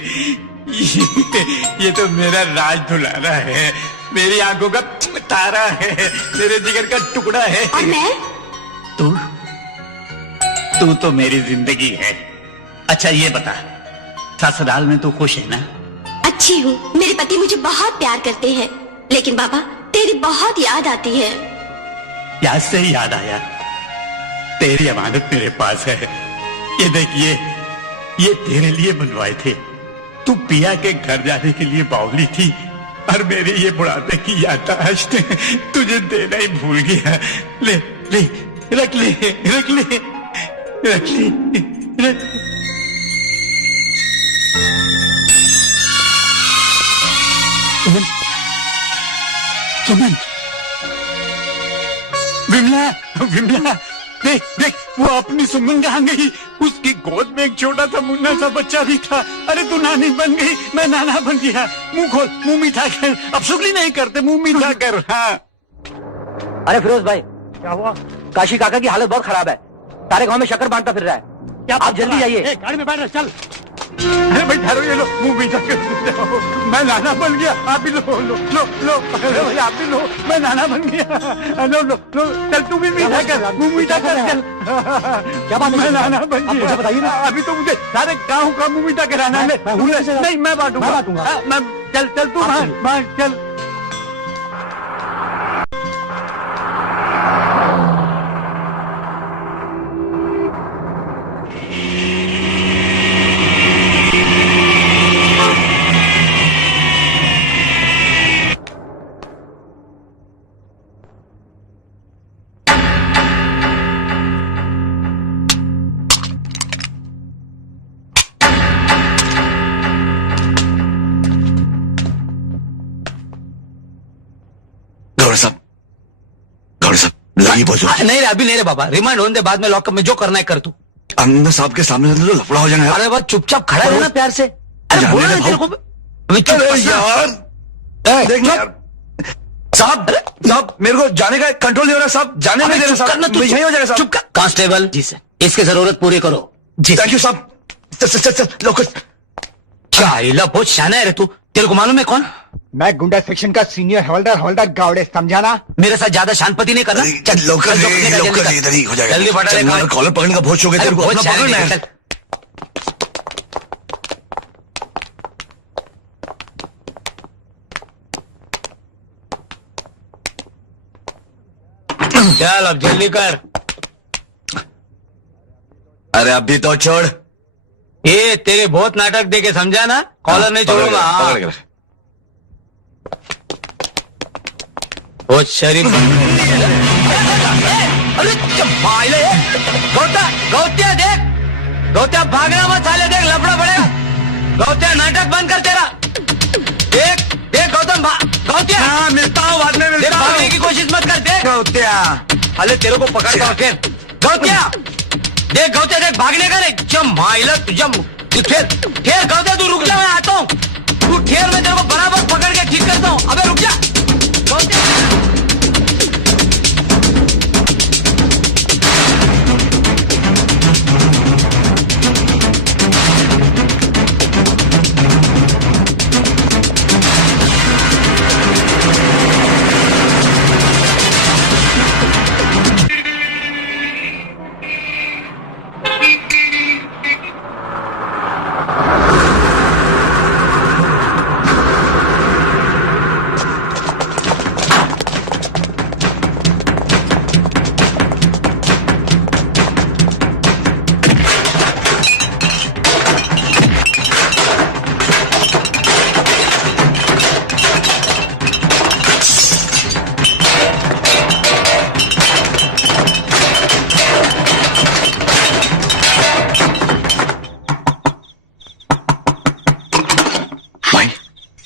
ये तो मेरा राज दुलारा है, मेरी आंखों का तारा है, मेरे जिगर का टुकड़ा है। और मैं? तू तो मेरी जिंदगी है। अच्छा ये बता, ससुराल में तू खुश है ना? अच्छी हूँ, मेरे पति मुझे बहुत प्यार करते हैं, लेकिन बाबा तेरी बहुत याद आती है। याद से ही याद आया, तेरी अमानत मेरे पास है। ये देखिए, ये तेरे लिए बनवाए थे। तू पिया के घर जाने के लिए बावली थी, और मेरी ये बुढ़ापे की याददाश्त तुझे देना ही भूल गया। ले ले रख ले रख ले रख ले रख। सुमन सुमन विमला विमला देख देख, वो अपनी सुमन कहाँ गई? उसकी गोद में एक छोटा सा मुन्ना सा बच्चा भी था। अरे तू नानी बन गई, मैं नाना बन गया। मुंह खोल, मुंह मीठा कर। अब शुक्ली नहीं करते, मुंह मीठा कर। हाँ अरे फिरोज भाई, क्या हुआ? काशी काका की हालत बहुत खराब है, सारे गांव में शक्कर बांटता फिर रहा है। क्या आप जल्दी जाइए। गाड़ी में बैठ रहे, चल। अरे भाई ठहरो, ये लो मुंह मीठा कर जाओ। मैं नाना बन गया, आप भी लो लो लो लो। अरे भाई आप भी लो, मैं नाना बन गया। लो लो लो, चल तू भी मीठा कर, मुंह मीठा कर, चल। क्या बात है? मैं नाना बन गया। मुझे बताइए ना। अभी तो मुझे सारे गाँव का मुंह मीठा कराना है। नहीं मैं बांटूंगा। मैं चल चल तू बाहर चल। गौर साहब लगी बोझो। नहीं रे, अभी नहीं रे बाबा, रिमांड होने दे, बाद में लॉकअप में जो करना है कर तू। अन्ना साहब के सामने तो लफड़ा हो जाएगा। अरे बस चुपचाप खड़ा रहना प्यार से। अरे जाने बोला दे ना तेरे भाऊ। को। अभी चुप अरे बस ना। यार देख ना यार। साहब साहब मेरे को जाने का कंट्रोल नहीं हो रहा साहब, जाने नहीं दे रहे चुप करना साहब। तू। यही हो जाएगा साहब। चुप कर। कांस्टेबल जी सर, इसकी जरूरत पूरी करो जी। थैंक यू साहब। चल चल चल चल लोग। चाइला बहुत शाना है रे तू। तेरे को मालूम है कौन? मैं गुंडा सेक्शन का सीनियर हवलदार गावड़े, समझाना? मेरे साथ ज्यादा शानपति नहीं करना। चल लोकल चल, जल्दी कर, जल्दी कर। इधर ही हो जाएगा। जल्दी फटा ले, चल, काम। कॉलर पकड़ने का बहुत शौक है अरे तेरे को, बहुत अपना शाना पकड़ना है, है। चल। चल अब जल्दी कर। अरे अभी तो छोड़। ये तेरे बहुत नाटक देके समझा ना, कॉलर नहीं छोड़ूंगा। हाँ। पकड़ के। बहुत शरीफ। अरे चपाइले गौत्या देख, गौत्या भागना मत साले, देख लफड़ा पड़ेगा। गौत्या नाटक बंद कर तेरा। देख देख गौतम, गौत्या हाँ मिलता हूँ, बाद में देख, मिलता भागने हूँ। की कोशिश मत कर। देख गौत्या अरे तेरे को पकड़ता हूँ फिर। गौत्या देख, गौत्या देख, भागने का नहीं। जब माइला तुझे ठेर ठेर। गौत्या तू रुक जा, मैं आता हूँ। तू ठेर, मैं तेरे को बराबर पकड़ के ठीक करता हूँ। अबे रुक जा गौत्या।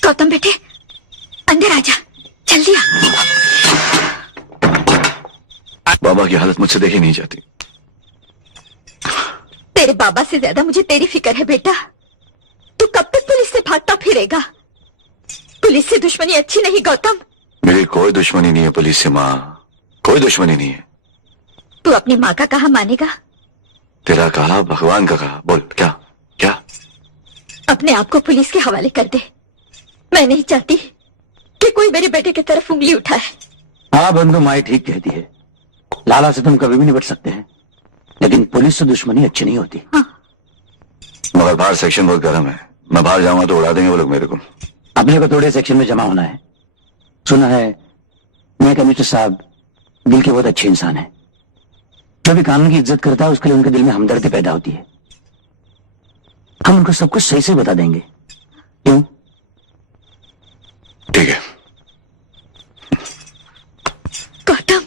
गौतम बेटे अंदर आजा, जल्दी आ। बाबा की हालत मुझसे देखी नहीं जाती। तेरे बाबा से ज्यादा मुझे तेरी फिक्र है बेटा। तू कब तक पुलिस से भागता फिरेगा? पुलिस से दुश्मनी अच्छी नहीं गौतम। मेरी कोई दुश्मनी नहीं है पुलिस से माँ, कोई दुश्मनी नहीं है। तू अपनी माँ का कहा मानेगा? तेरा कहा, भगवान का कहा, बोल क्या क्या? अपने आप को पुलिस के हवाले कर दे। मैं नहीं चाहती कि कोई मेरे बेटे की तरफ उंगली उठाए। हाँ बंधु, माई ठीक कहती है। लाला से तुम कभी भी नहीं बच सकते हैं, लेकिन पुलिस से दुश्मनी अच्छी नहीं होती। हाँ। मगर बाहर सेक्शन बहुत गर्म है, मैं बाहर जाऊंगा तो उड़ा देंगे वो लोग मेरे को। अपने को थोड़े सेक्शन में जमा होना है। सुना है मैं कमिश्नर साहब दिल के बहुत अच्छे इंसान है। जो भी कानून की इज्जत करता है उसके लिए उनके दिल में हमदर्दी पैदा होती है। हम उनको सब कुछ सही से बता देंगे। क्यों? ठीक है। गौतम,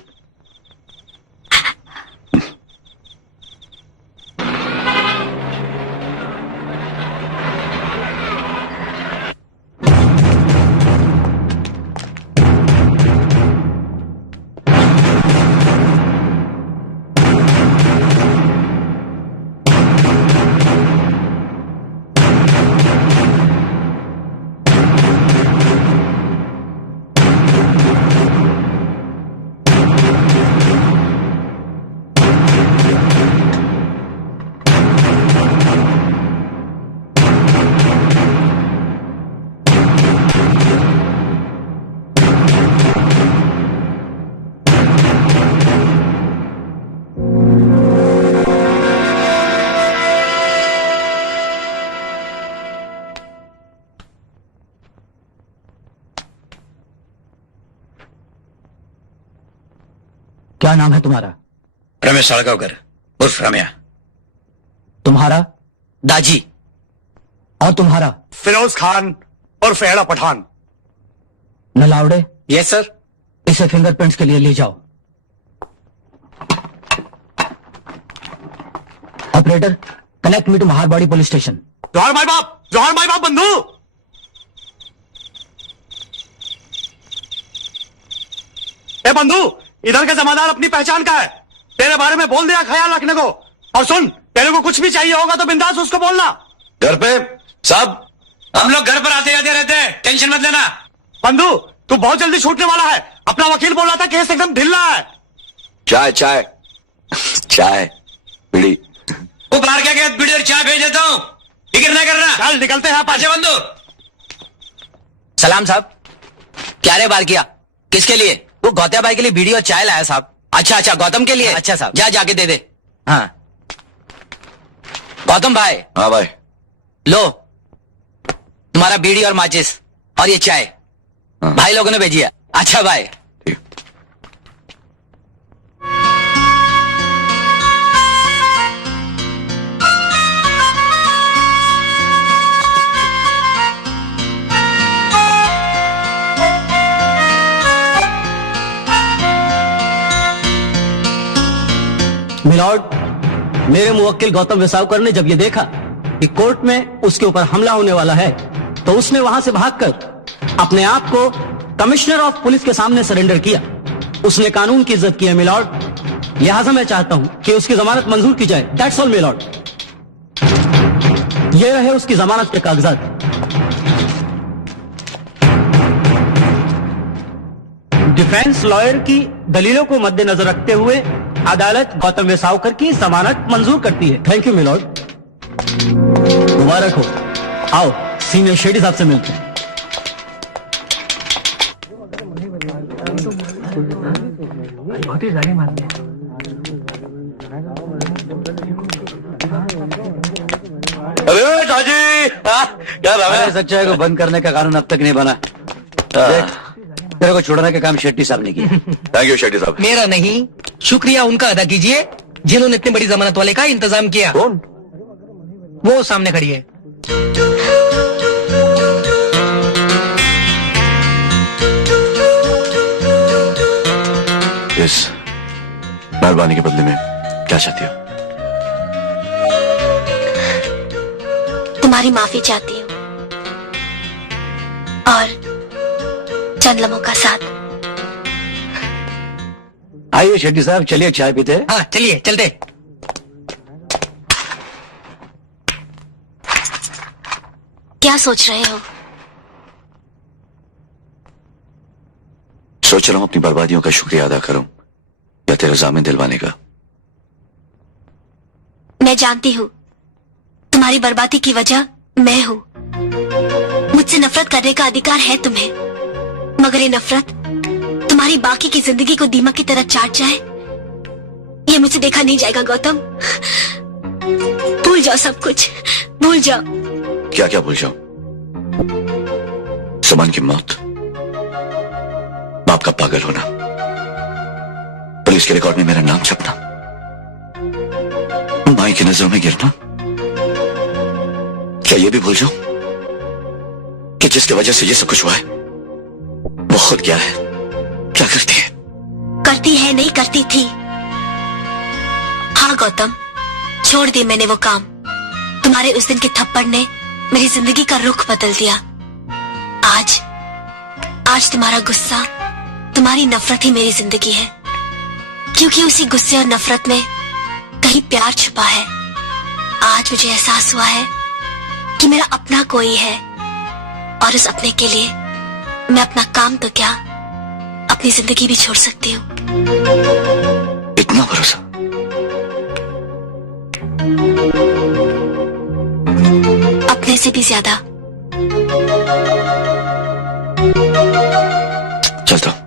क्या नाम है तुम्हारा? रमेश साळगावकर उर्फ रम्या। तुम्हारा? दाजी। और तुम्हारा? फिरोज खान और फेड़ा पठान। Nalawade, yes sir. इसे फिंगरप्रिंट्स के लिए ले जाओ। Operator, connect me to Maharbadi police station. जोहर माई बाप बंधु। ए बंधु, इधर का जमादार अपनी पहचान का है। तेरे बारे में बोल दिया ख्याल रखने को। और सुन, तेरे को कुछ भी चाहिए होगा तो बिंदास उसको बोलना। घर पे साहब, हम लोग घर पर आते जाते रहते हैं, टेंशन मत लेना। बंधु, तू बहुत जल्दी छूटने वाला है। अपना वकील बोल रहा था केस एकदम ढिल रहा है। चाय चाय चाय बीड़ी। वो बाहर क्या गया, बीड़ी और चाय भेज देता हूँ, फिक्र ना करना। चल निकलते हैं। अच्छा बंधु। सलाम साहब। क्या रे बार किया? किसके लिए? वो गौतिया भाई के लिए बीड़ी और चाय लाया साहब। अच्छा अच्छा, गौतम के लिए? अच्छा साहब, जा जाके दे दे। हाँ गौतम भाई। हाँ भाई। लो तुम्हारा बीड़ी और माचिस और ये चाय। हाँ। भाई लोगों ने भेजी है। अच्छा भाई। मिलॉर्ड, मेरे मुवक्किल गौतम वेसावकर ने जब ये देखा कि कोर्ट में उसके ऊपर हमला होने वाला है तो उसने वहां से भागकर अपने आप को कमिश्नर ऑफ पुलिस के सामने सरेंडर किया। उसने कानून की इज्जत की है मिलॉर्ड, लिहाजा मैं चाहता हूं कि उसकी जमानत मंजूर की जाए। That's all my lord. ये रहे उसकी जमानत के कागजात। डिफेंस लॉयर की दलीलों को मद्देनजर रखते हुए अदालत गौतम वेसावकर की जमानत मंजूर करती है। Thank you milord. मुबारक हो। आओ सीनियर शेडी साहब से मिलते हैं। अरे दादी, क्या अरे सच्चाई को बंद करने का कानून अब तक नहीं बना। देख, तेरे को छोड़ने का काम शेट्टी साहब ने किया। थैंक यू शेट्टी साहब। मेरा नहीं, शुक्रिया उनका अदा कीजिए जिन्होंने इतनी बड़ी जमानत वाले का इंतजाम किया। कौन? वो सामने खड़ी है। इस मेहरबानी के बदले में क्या चाहती हो? तुम्हारी माफी चाहती हूँ और चंद लम्हों का साथ। आइए शेट्टी साहब, चलिए चाय पीते हैं। हाँ चलिए चलते। क्या सोच रहे हो? सोच रहा हूं अपनी बर्बादियों का शुक्रिया अदा करूं या तेरा जामिन दिलवाने का। मैं जानती हूँ तुम्हारी बर्बादी की वजह मैं हूँ। मुझसे नफरत करने का अधिकार है तुम्हें, मगर ये नफरत तुम्हारी बाकी की जिंदगी को दीमक की तरह चाट जाए, ये मुझसे देखा नहीं जाएगा गौतम। भूल जाओ सब कुछ, भूल जाओ। क्या क्या भूल जाऊं? सुमन की मौत, बाप का पागल होना, पुलिस के रिकॉर्ड में मेरा नाम छपना, माई की नजरों में गिरना। क्या ये भी भूल जाऊं कि जिसकी वजह से ये सब कुछ हुआ है वो खुद क्या है, क्या करती है? करती है नहीं, करती थी। हाँ गौतम, छोड़ दी मैंने वो काम। तुम्हारे उस दिन के थप्पड़ ने मेरी जिंदगी का रुख बदल दिया। आज तुम्हारा गुस्सा, तुम्हारी नफरत ही मेरी जिंदगी है, क्योंकि उसी गुस्से और नफरत में कहीं प्यार छुपा है। आज मुझे एहसास हुआ है कि मेरा अपना कोई है, और उस अपने के लिए मैं अपना काम तो क्या, अपनी जिंदगी भी छोड़ सकती हूँ। इतना भरोसा? अपने से भी ज्यादा। चलता हूं।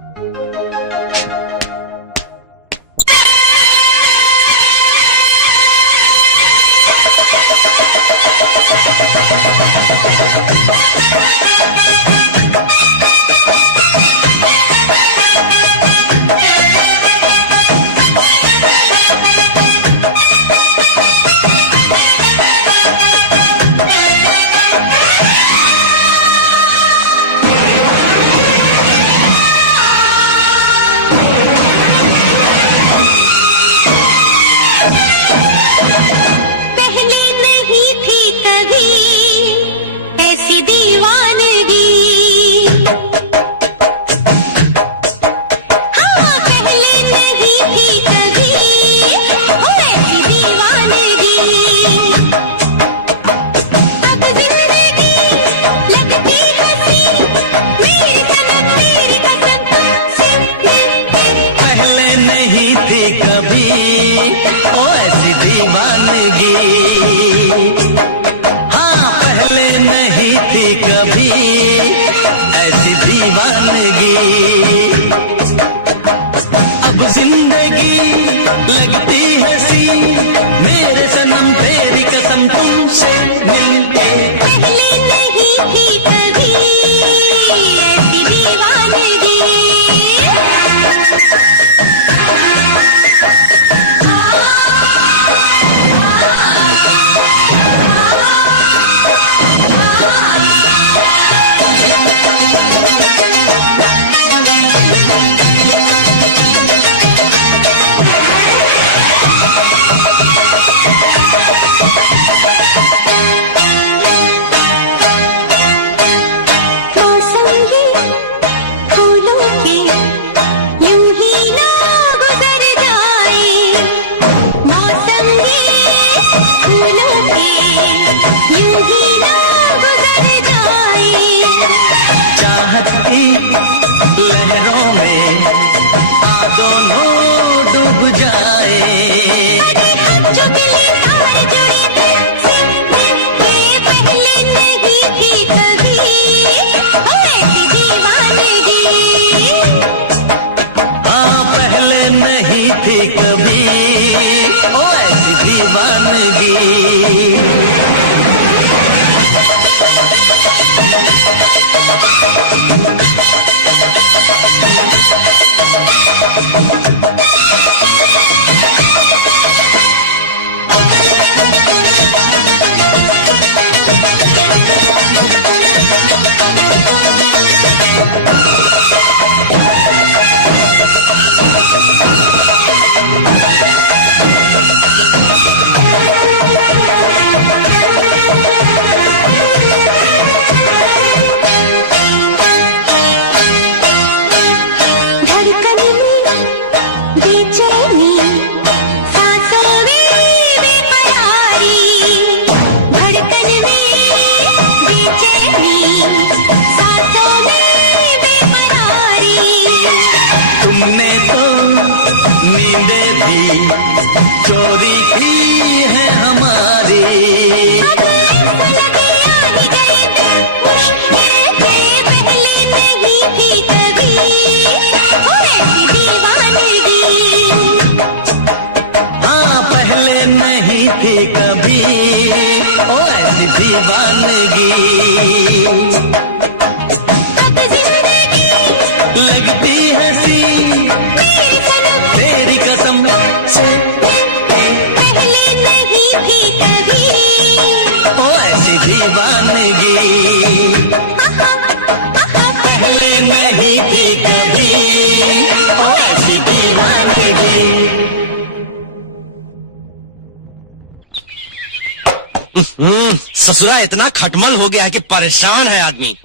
ससुरा इतना खटमल हो गया है कि परेशान है आदमी।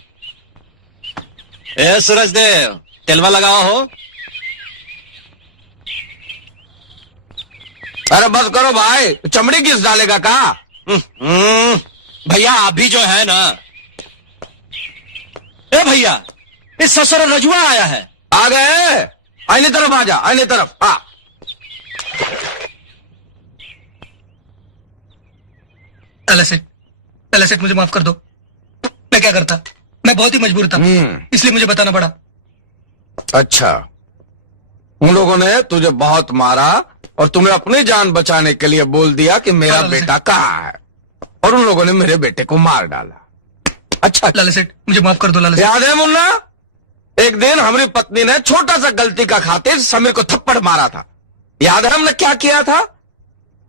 ए सूरज देव, तेलवा लगाओ हो। अरे बस करो भाई, चमड़ी किस डालेगा का? भैया आप भी जो है ना। ए भैया, इस ससुर रजुआ आया है। आ गए? आइने तरफ आ जा, आइने तरफ आ। अल्लाह सेठ मुझे माफ कर दो। मैं क्या करता, मैं बहुत ही मजबूर था, इसलिए मुझे बताना पड़ा। अच्छा, उन लोगों ने तुझे बहुत मारा और तुम्हें अपनी जान बचाने के लिए बोल दिया कि मेरा बेटा कहाँ है, और उन लोगों ने मेरे बेटे को मार डाला। अच्छा लाला सेठ मुझे माफ कर दो। लाला सेठ, याद है मुन्ना, एक दिन हमारी पत्नी ने छोटा सा गलती का खातिर समीर को थप्पड़ मारा था। याद है हमने क्या किया था?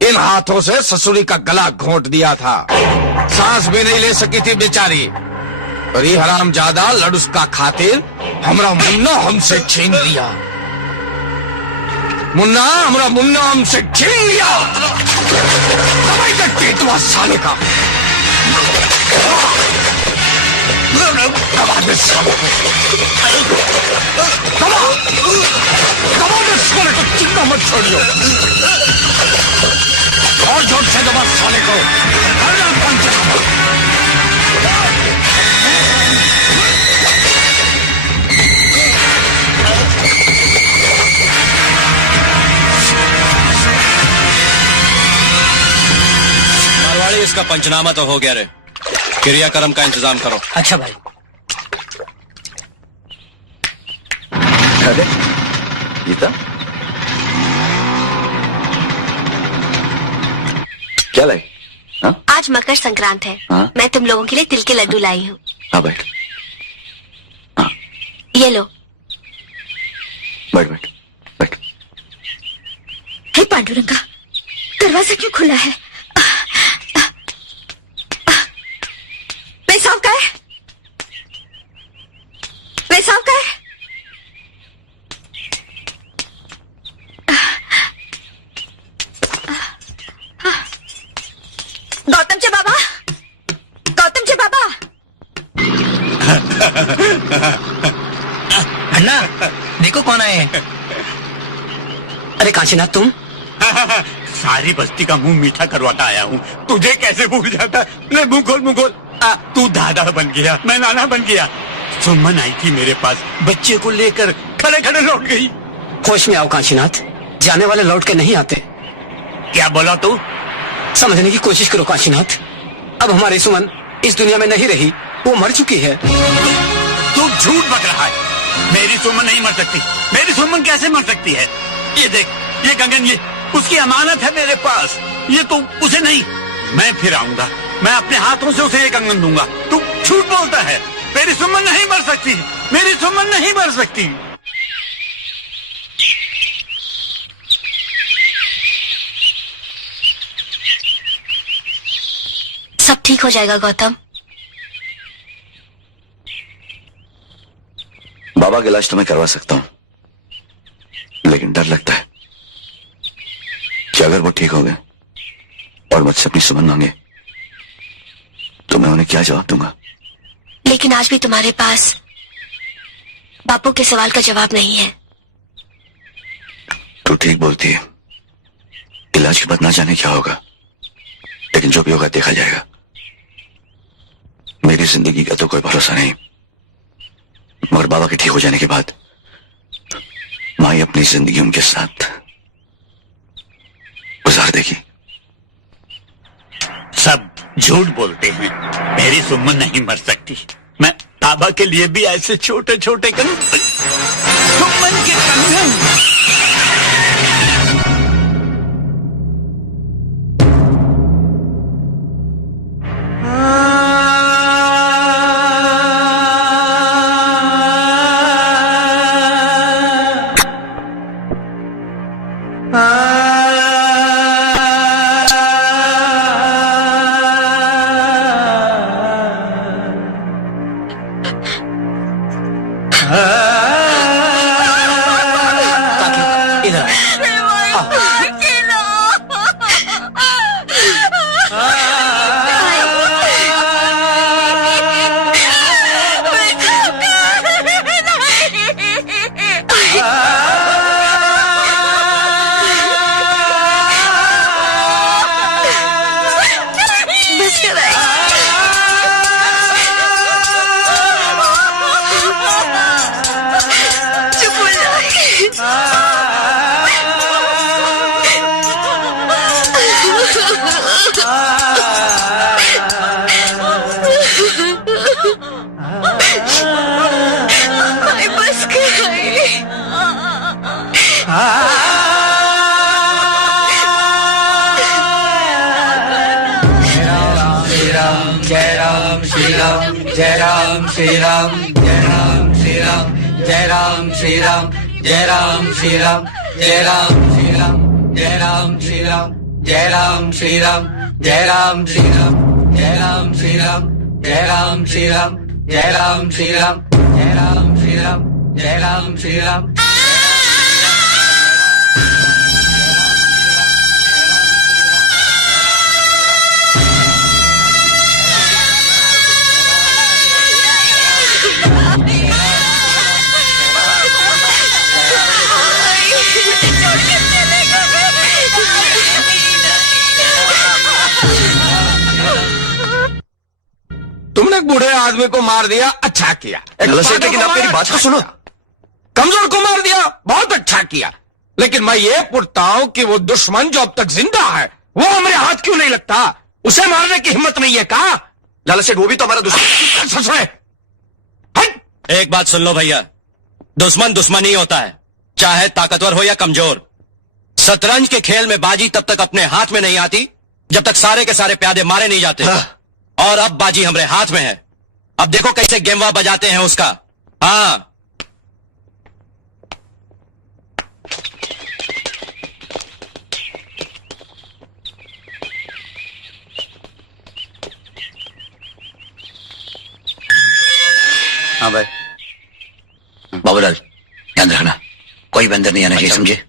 इन हाथों से ससुरी का गला घोंट दिया था। सांस भी नहीं ले सकी थी बेचारी। और ये हरामजादा लड़ुस का खातिर हमारा मुन्ना हमसे छीन लिया। मुन्ना, हमारा मुन्ना हमसे छीन लिया। दवाई का टेटवा साले का। दबा दे साले को। दबा दे साले को, चिंता मत छोड़ियो। और जोर से दबा साले को। मारवाड़ी, इसका पंचनामा तो हो गया रे। क्रियाक्रम का इंतजाम करो। अच्छा भाई। अरे गीता, क्या लाई? हाँ आज मकर संक्रांत है। हाँ? मैं तुम लोगों के लिए तिल के लड्डू लाई हूँ। हाँ बैठ, हाँ ये लो। बैठ बैठ बैठ। हे पांडुरंगा, दरवाजा क्यों खुला है? पैसा का है? पैसा का है? गौतम जी बाबा, गौतम जी बाबा। अन्ना देखो कौन आए हैं। अरे काशीनाथ तुम? सारी बस्ती का मुंह मीठा करवाता आया हूँ। तुझे कैसे भूल जाता? ले मुंह खोल, मुंह खोल। तू दादा बन गया, मैं नाना बन गया। सुमन आई थी मेरे पास, बच्चे को लेकर खड़े खड़े लौट गई। होश में आओ काशीनाथ, जाने वाले लौट के नहीं आते। क्या बोला तू? समझने की कोशिश करो काशीनाथ। अब हमारी सुमन इस दुनिया में नहीं रही, वो मर चुकी है। तू झूठ बक रहा है। मेरी सुमन नहीं मर सकती। मेरी सुमन कैसे मर सकती है? ये देख, ये कंगन, ये उसकी अमानत है मेरे पास। ये तू उसे नहीं, मैं फिर आऊंगा, मैं अपने हाथों से उसे ये कंगन दूंगा। तू झूठ बोलता है। मेरी सुमन नहीं मर सकती। मेरी सुमन नहीं मर सकती। सब ठीक हो जाएगा गौतम। बाबा का इलाज तो मैं करवा सकता हूँ, लेकिन डर लगता है कि अगर वो ठीक हो गए और मुझसे अपनी सुमन मांगे तो मैं उन्हें क्या जवाब दूंगा। लेकिन आज भी तुम्हारे पास बापू के सवाल का जवाब नहीं है। तू ठीक बोलती है, इलाज के बाद ना जाने क्या होगा, लेकिन जो भी होगा देखा जाएगा। मेरी जिंदगी का तो कोई भरोसा नहीं, मगर बाबा के ठीक हो जाने के बाद माँ अपनी जिंदगी उनके साथ गुजार देगी। सब झूठ बोलते हैं। मेरी सुमन नहीं मर सकती। मैं बाबा के लिए भी ऐसे छोटे छोटे सुमन के कंगन। श्री राम, जय राम श्री राम, जय राम श्री राम, जय राम श्री राम, जय राम श्री राम, जय राम श्री राम, जय राम श्री राम, जय राम श्री राम, जय राम श्री राम, जय राम श्री राम, जय राम श्री राम, जय राम श्री राम, जय राम श्री राम। तुमने एक बूढ़े आदमी को मार दिया, अच्छा किया। एक लाला सेठ, पागल लेकिन को आप मेरी मारा, बात तो अच्छा सुनो। किया। कमजोर को मार दिया, बहुत अच्छा किया। लेकिन मैं ये पूछता हूं कि वो दुश्मन जो अब तक जिंदा है, वो हमारे हाथ क्यों नहीं लगता? उसे मारने की हिम्मत नहीं है का? लाला सेठ, वो भी तो हमारा दुश्मन। सच में? हट! एक बात सुन लो भैया, दुश्मन दुश्मन ही होता है, चाहे ताकतवर हो या कमजोर। शतरंज के खेल में बाजी तब तक अपने हाथ में नहीं आती जब तक सारे के सारे प्यादे मारे नहीं जाते। और अब बाजी हमारे हाथ में है, अब देखो कैसे गेमवा बजाते हैं उसका। हाँ, हाँ भाई। बाबूलाल, ध्यान रखना, कोई बंदर नहीं आना चाहिए, समझे?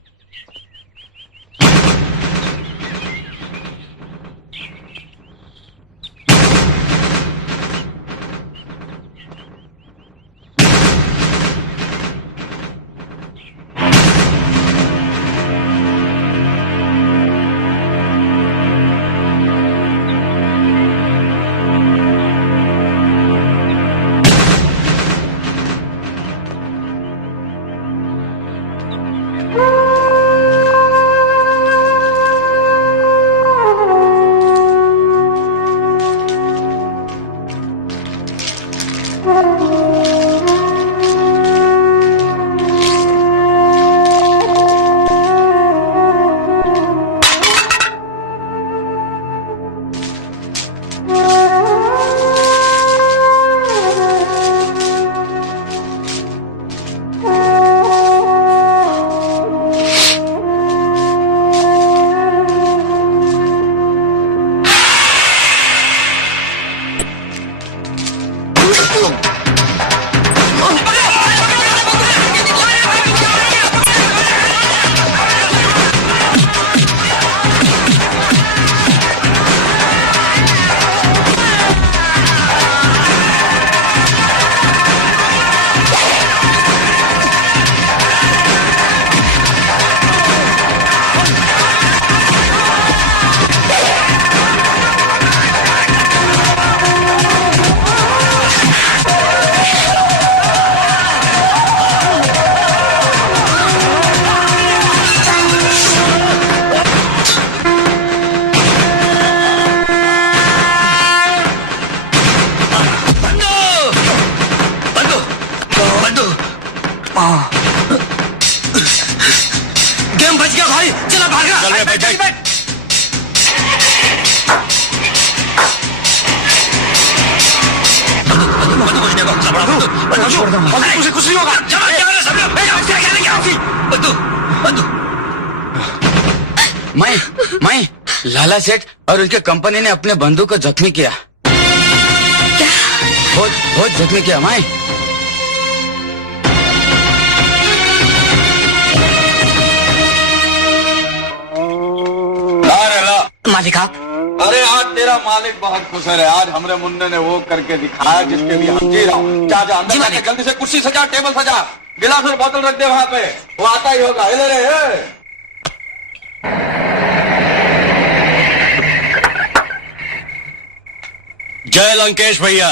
गेम बच गया भाई, चला भागा। चल रहे, बैठ, बैठ। तुझे कुछ नहीं होगा। मैं लाला सेठ और उनके कंपनी ने अपने बंधु को जख्मी किया। क्या? बहुत जख्मी किया मैं। मालिक आप? अरे आज तेरा मालिक बहुत खुश है। आज हमरे मुन्ने ने वो करके दिखाया जिसके लिए हम जी रहा हूँ। जा जा अंदर जाके जल्दी से कुर्सी सजा, टेबल सजा, गिलास और बोतल रख दे वहां पे, वो आता ही होगा। हिले रे। जय लंकेश भैया।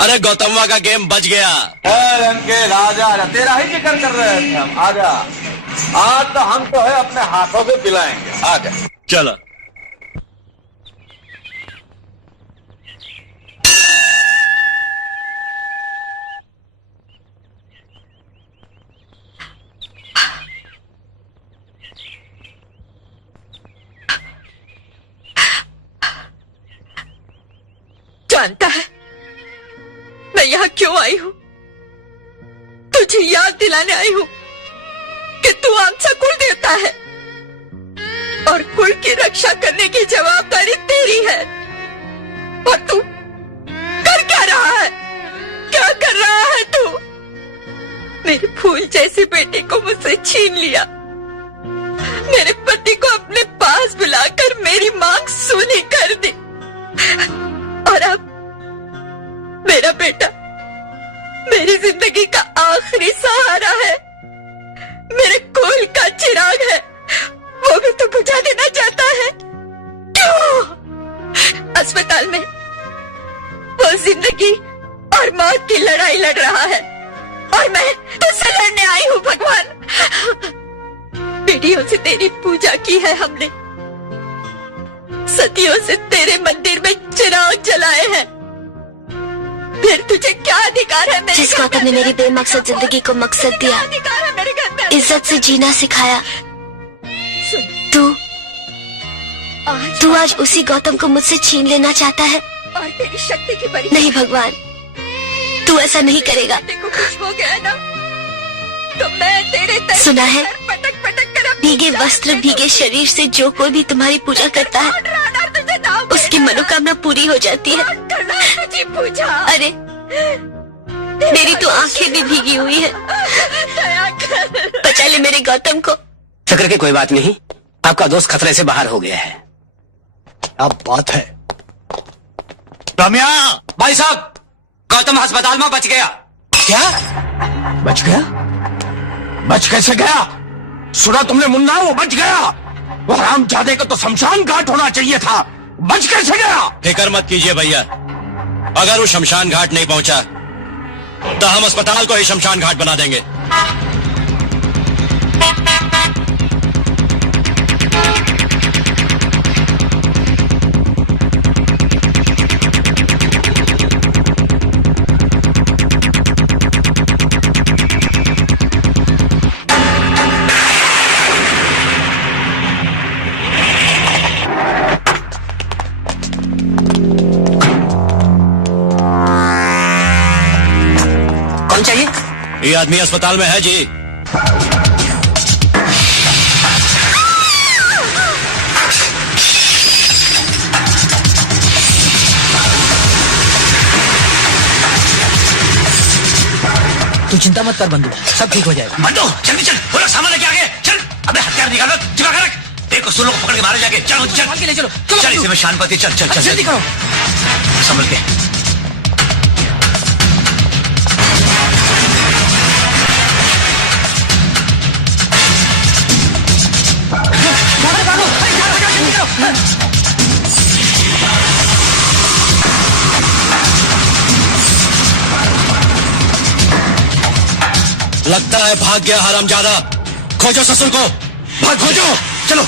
अरे गौतमवा का गेम बच गया। लंकेश आजा, तेरा ही जिक्र कर रहे थे हम। आजा, आज तो हम तो है अपने हाथों से पिलाएंगे। आजा चलो। जानता है मैं यहाँ क्यों आई हूँ? तुझे याद दिलाने आई हूँ कि तू आमचा कुल देवता है और कुल की रक्षा करने की जवाबदारी तेरी है। और तू कर क्या रहा है? क्या कर रहा है तू? मेरे फूल जैसे बेटे को मुझसे छीन लिया, मेरे पति को अपने पास बुलाकर मेरी मांग सूनी कर दी, और अब मेरा बेटा मेरी जिंदगी का आखिरी सहारा है, मेरे कुल का चिराग है, वो भी तो बुझा देना चाहता है। क्यों? अस्पताल में वो जिंदगी और मौत की लड़ाई लड़ रहा है और मैं तुझसे लड़ने आई हूँ। भगवान, पीढ़ियों से तेरी पूजा की है हमने, सदियों से तेरे मंदिर में चिराग जलाए हैं, फिर तुझे क्या अधिकार है मेरे जिस गौतम ने मेरी बेमकसद जिंदगी को मकसद दिया, अधिकार है मेरे घर में? इज्जत से जीना सिखाया, तू आज उसी गौतम को मुझसे छीन लेना चाहता है। और तेरी शक्ति की परीक्षा। नहीं भगवान, तू ऐसा नहीं करेगा। को कुछ हो गया ना तो मैं तेरे दर सुना है, पटक पटक कर भीगे वस्त्र भीगे शरीर से जो कोई भी तुम्हारी पूजा करता है उसकी मनोकामना पूरी हो जाती है। पूजा। अरे मेरी तो आंखें भी भीगी हुई है, बचा ले मेरे गौतम को। फिक्र की कोई बात नहीं, आपका दोस्त खतरे से बाहर हो गया है। अब बात है रम्या, भाई साहब, गौतम अस्पताल में बच गया। क्या? बच गया? बच कैसे गया? सुना तुमने मुन्ना? वो बच गया। वो हरामजादे को तो शमशान घाट होना चाहिए था, बच कैसे गया? फिक्र मत कीजिए भैया, अगर वो शमशान घाट नहीं पहुंचा तो हम अस्पताल को ही शमशान घाट बना देंगे। कौन चाहिए? ये आदमी अस्पताल में है जी। तू चिंता मत कर बंधु, सब ठीक हो जाएगा। बंदो जल्दी चल, वो लोग सामान लेके आ गए। चल, अबे हथियार निकालो, चिपका कर रख। देखो सुन लोग पकड़ के मारे जाके। चलो चल, ले चलो, चल इसे में शानपति। चल चल चल जल्दी करो। संभल के। लगता है भाग गया हरामजादा। खोजो ससुर को, भाग खोजो। चलो।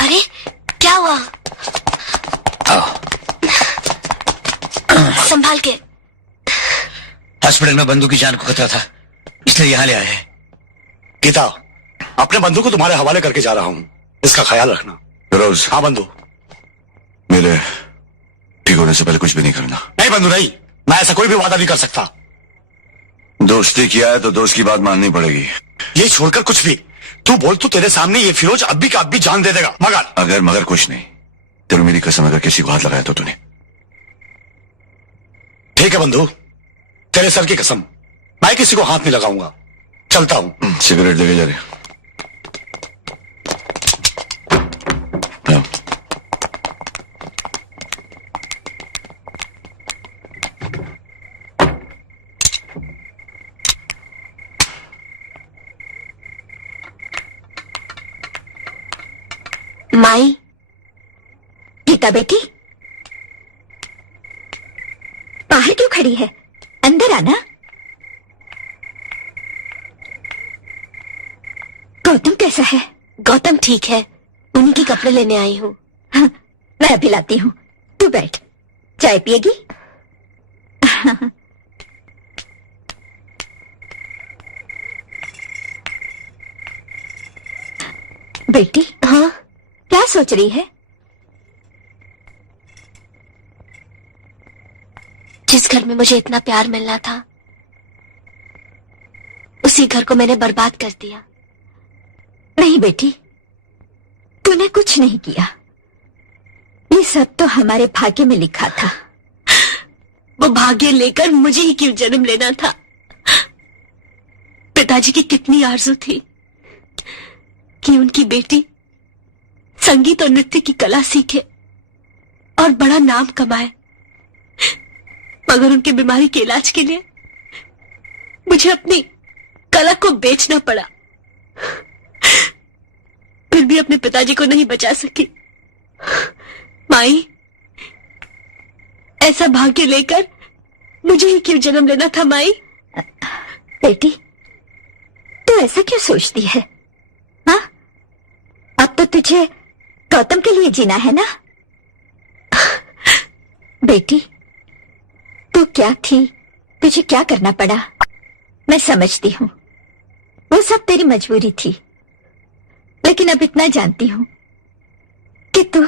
अरे क्या हुआ? संभाल के। हॉस्पिटल में बंधु की जान को खतरा था, इसलिए यहाँ ले आए हैं। गीता, अपने बंधु को तुम्हारे हवाले करके जा रहा हूँ, इसका ख्याल रखना। फिरोज, हाँ बंधु। मेरे ठीक होने से पहले कुछ भी नहीं करना। नहीं बंधु नहीं, मैं ऐसा कोई भी वादा नहीं कर सकता। दोस्ती किया है तो दोस्त की बात माननी पड़ेगी। ये छोड़कर कुछ भी तू बोल, तो तेरे सामने ये फिरोज अब्बी का अब्बी जान दे देगा। मगर कुछ नहीं। तेरे मेरी कसम, अगर किसी को हाथ लगाया तो तूने। ठीक है बंधु, तेरे सर की कसम, मैं किसी को हाथ नहीं लगाऊंगा। चलता हूं। सिगरेट देके जा रहे। माई गीता बेटी, बाहर क्यों खड़ी है? अंदर आना। गौतम कैसा है? गौतम ठीक है, उन्हीं के कपड़े लेने आई हूँ। हाँ, मैं अभी लाती हूँ, तू बैठ। चाय पिएगी? बेटी, हाँ, क्या सोच रही है? जिस घर में मुझे इतना प्यार मिलना था, उसी घर को मैंने बर्बाद कर दिया। नहीं बेटी, तूने कुछ नहीं किया। ये सब तो हमारे भाग्य में लिखा था। वो भाग्य लेकर मुझे ही क्यों जन्म लेना था? पिताजी की कितनी आरज़ू थी कि उनकी बेटी संगीत और नृत्य की कला सीखे और बड़ा नाम कमाए, मगर उनकी बीमारी के इलाज के लिए मुझे अपनी कला को बेचना पड़ा। फिर भी अपने पिताजी को नहीं बचा सकी। माई, ऐसा भाग्य लेकर मुझे ही क्यों जन्म लेना था माई? बेटी, तू ऐसा क्यों सोचती है? हाँ, अब तो तुझे गौतम के लिए जीना है ना? बेटी, तू क्या थी, तुझे क्या करना पड़ा, मैं समझती हूँ। वो सब तेरी मजबूरी थी, लेकिन अब इतना जानती हूँ कि तू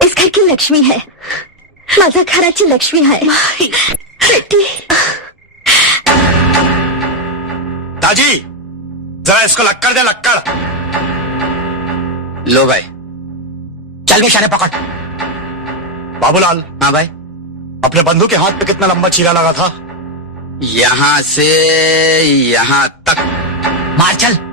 इस घर की लक्ष्मी है, माझा घराची लक्ष्मी है। बेटी, ताजी, जरा इसको लक्कड़ दे, लक्कड़। लो भाई, चल निशाने पकड़। बाबूलाल, हाँ भाई, अपने बंधु के हाथ पे कितना लंबा चीरा लगा था? यहाँ से यहाँ तक। मार चल।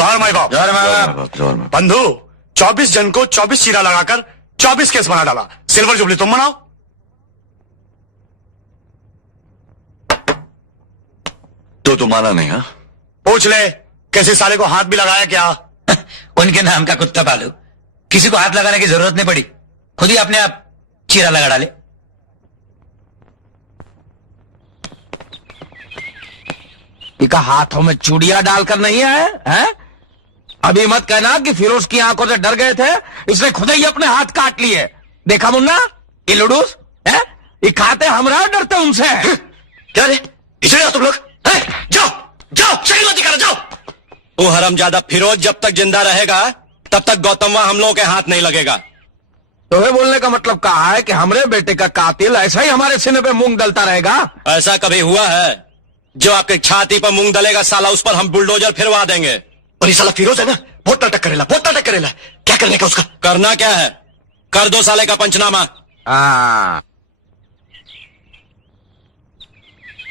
जोहर माई बाप। जोहर माई बाप, जोहर माई बाप। बंधु, 24 जन को 24 चीरा लगाकर 24 केस बना डाला। सिल्वर जुबली तुम मनाओ। तो तुम माना नहीं? हाँ, पूछ ले, किसी साले को हाथ भी लगाया क्या? उनके नाम का कुत्ता पालू, किसी को हाथ लगाने की जरूरत नहीं पड़ी, खुद ही अपने आप चीरा लगा डाले। इका हाथों में चूड़ियां डालकर नहीं आए हैं? अभी मत कहना कि फिरोज की आंखों से डर गए थे, इसने खुद ही अपने हाथ काट लिए। देखा मुन्ना, ये लुडूस है, ये खाते हमरा डरते उनसे। क्या रे, इसलिए तुम लोग हैं? जाओ जाओ, सही मत करो, जाओ। वो हरामजादा फिरोज जब तक जिंदा रहेगा तब तक गौतम वहां हम लोगों के हाथ नहीं लगेगा। तुम्हें बोलने का मतलब कहा है कि हमारे बेटे का कातिल ऐसा ही हमारे सीने पे मूंग डलता रहेगा? ऐसा कभी हुआ है? जो आपके छाती पर मूंग दलेगा साला, उस पर हम बुलडोजर फिरवा देंगे। और ये साला फिरोज है ना, बहुत नाटक करेला। क्या करने का उसका? करना क्या है? कर दो साले का पंचनामा। हाँ,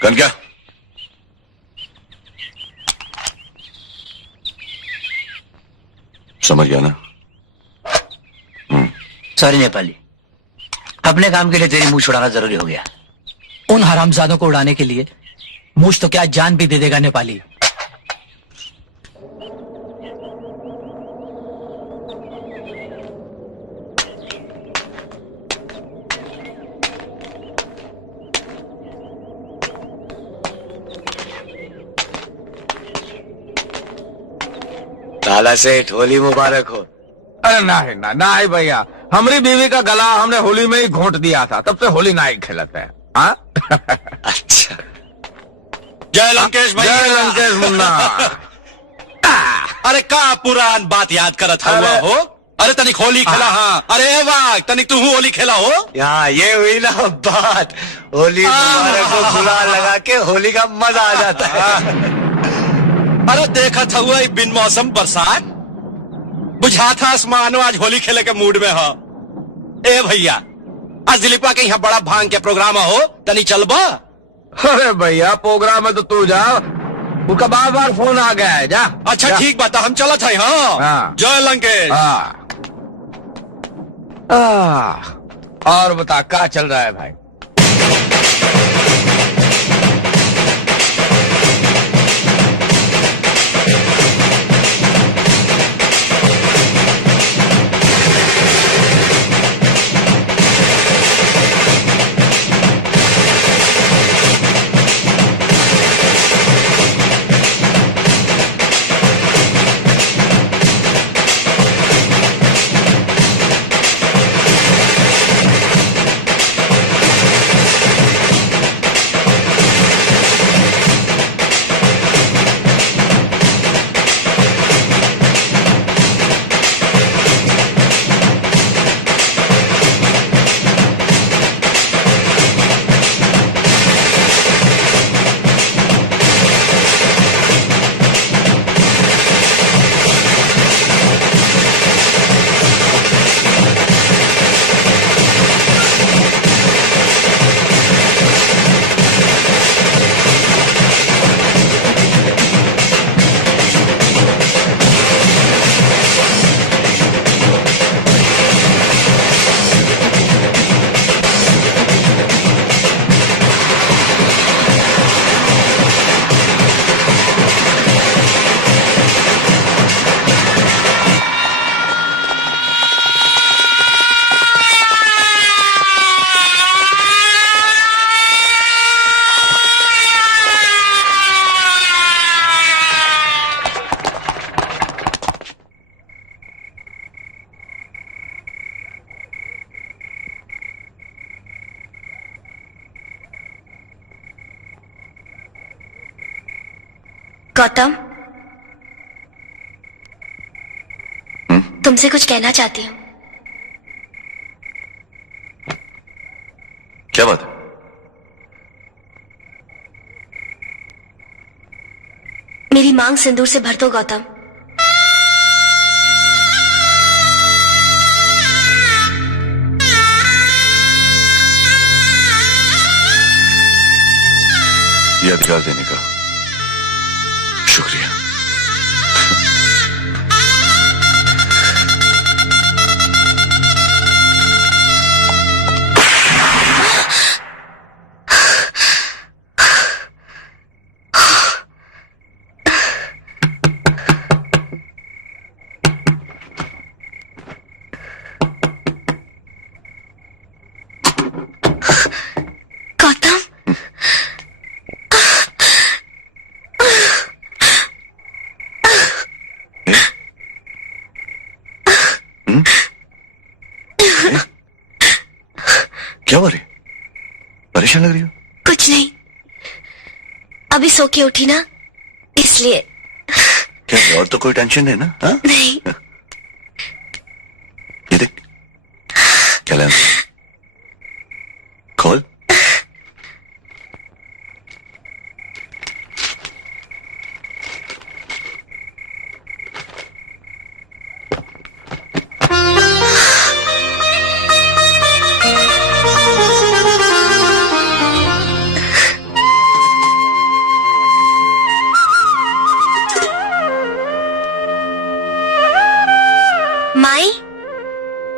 कन क्या? समझ गया ना? सॉरी नेपाली, अपने काम के लिए तेरी मुंह छुड़ाना जरूरी हो गया। उन हरामजादों को उड़ाने के लिए मुझ तो क्या जान भी दे देगा नेपाली। लाला सेठ, होली मुबारक हो। अरे नहीं भैया, हमारी बीवी का गला हमने होली में ही घोंट दिया था, तब से होली ना ही खेलते हैं। हाँ? अच्छा, जय लंकेश भैया। जय लंकेश मुन्ना। अरे का पुरान बात याद करत हुआ हो? अरे तनिक होली खेला। हाँ, अरे वाह, तनिक तू होली खेला हो? यहाँ ये हुई ना बात, होली मुबारक को गुलाल लगा के होली का मजा आ जाता है। अरे देखा था हुआ बिन मौसम बरसात, बुझा था आसमानो आज होली खेले के मूड में हो। ए भैया, आज दिलीपा के यहाँ बड़ा भांग के प्रोग्राम हो, तनी चलबा? अरे भैया, प्रोग्राम है तो तू जा, उनका बार बार फोन आ गया है। जा। अच्छा ठीक बात है, हम चला था। हाँ, जय लंकेश। और बता क्या चल रहा है भाई? गौतम, तुमसे कुछ कहना चाहती हूँ। क्या बात है? मेरी मांग सिंदूर से भर दो गौतम। ये अधिकार देने का शुक्रिया। गौतम, क्या हो रही? परेशान लग रही हो? कुछ नहीं, अभी सो के उठी ना, इसलिए। क्या और तो कोई टेंशन है ना? हा? नहीं। ये देख, क्या लेना? खोल। माई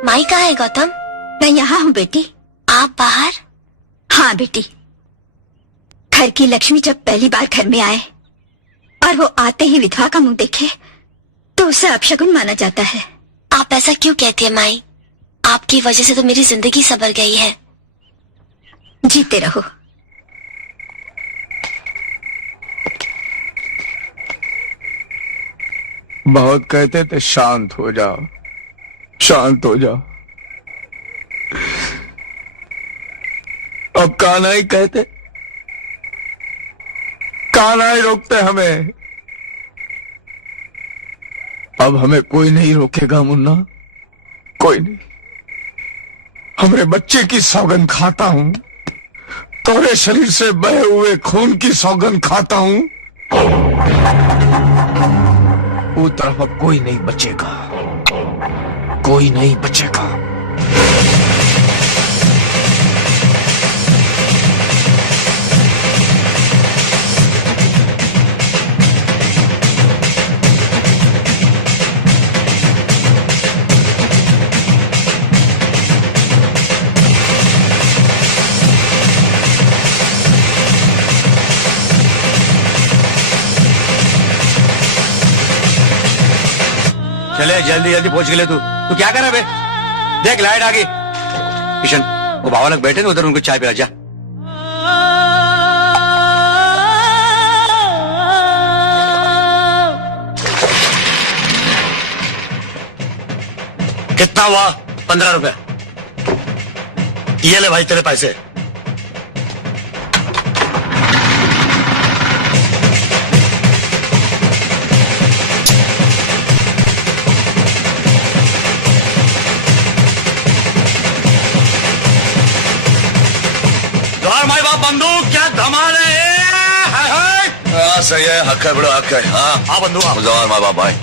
माई कहाँ है गौतम? मैं यहाँ हूँ बेटी। आप बाहर? हाँ बेटी, घर की लक्ष्मी जब पहली बार घर में आए और वो आते ही विधवा का मुंह देखे तो उसे अपशगुन माना जाता है। आप ऐसा क्यों कहती है माई? आपकी वजह से तो मेरी जिंदगी संवर गई है। जीते रहो। बहुत कहते थे शांत हो जाओ, शांत हो जाओ। अब कान्हा ही कहते, कान्हा ही रोकते हमें। अब हमें कोई नहीं रोकेगा मुन्ना, कोई नहीं। हमरे बच्चे की सौगंध खाता हूं, तोरे शरीर से बहे हुए खून की सौगंध खाता हूं। वो तरफ अब कोई नहीं बचेगा, कोई नहीं बचेगा। चले जल्दी जल्दी पहुंच के ले। तू क्या कर रहा है बे? देख लाइट आ गई। किशन, वो बाबा लोग बैठे ना उधर, उनको चाय पिला जा। कितना हुआ? 15 रुपए। ये ले भाई तेरे पैसे। माई बाप बंदूक, क्या धमाल है। सही है, हक है बड़ा हक है। हाँ बंदूक जवान माई बाप भाई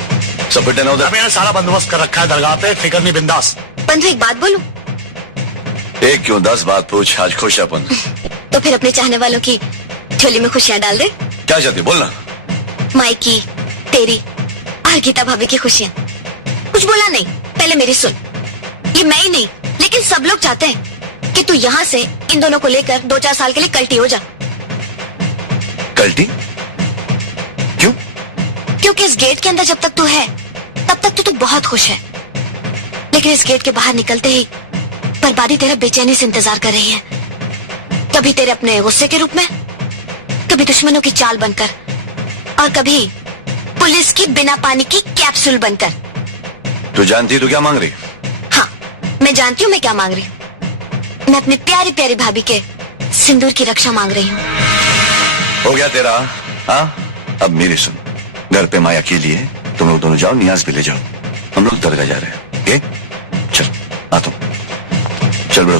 सब बेटे ना उधर। अभी मैंने सारा बंदोबस्त कर रखा है दरगाह पे, फिक्र नहीं, बिंदास। बंधु एक बात बोलूं? एक क्यों 10 बात पूछ, आज खुश है अपन। तो फिर अपने चाहने वालों की झोली में खुशियां डाल दे। क्या चाहती बोलना? माई की, तेरी और गीता भाभी की खुशियां। कुछ बोला नहीं, पहले मेरी सुन। ये मैं ही नहीं लेकिन सब लोग चाहते हैं कि तू यहाँ से इन दोनों को लेकर 2-4 साल के लिए कल्टी हो जा। कल्टी? क्यों? क्योंकि इस गेट के अंदर जब तक तू है तब तक तू बहुत खुश है, लेकिन इस गेट के बाहर निकलते ही बर्बादी तेरा बेचैनी से इंतजार कर रही है। कभी तेरे अपने गुस्से के रूप में, कभी दुश्मनों की चाल बनकर, और कभी पुलिस की बिना पानी की कैप्सूल बनकर। तू जानती तू क्या मांग रही? हाँ, मैं जानती हूँ मैं क्या मांग रही हूँ। मैं अपनी प्यारी प्यारी भाभी के सिंदूर की रक्षा मांग रही हूँ। हो गया तेरा? हाँ, अब मेरी सुन। घर पे माया के लिए तुम लोग दोनों जाओ, नियाज भी ले जाओ। हम लोग दरगाह जा रहे हैं। ओके? चल आता हूं। चल बड़ो।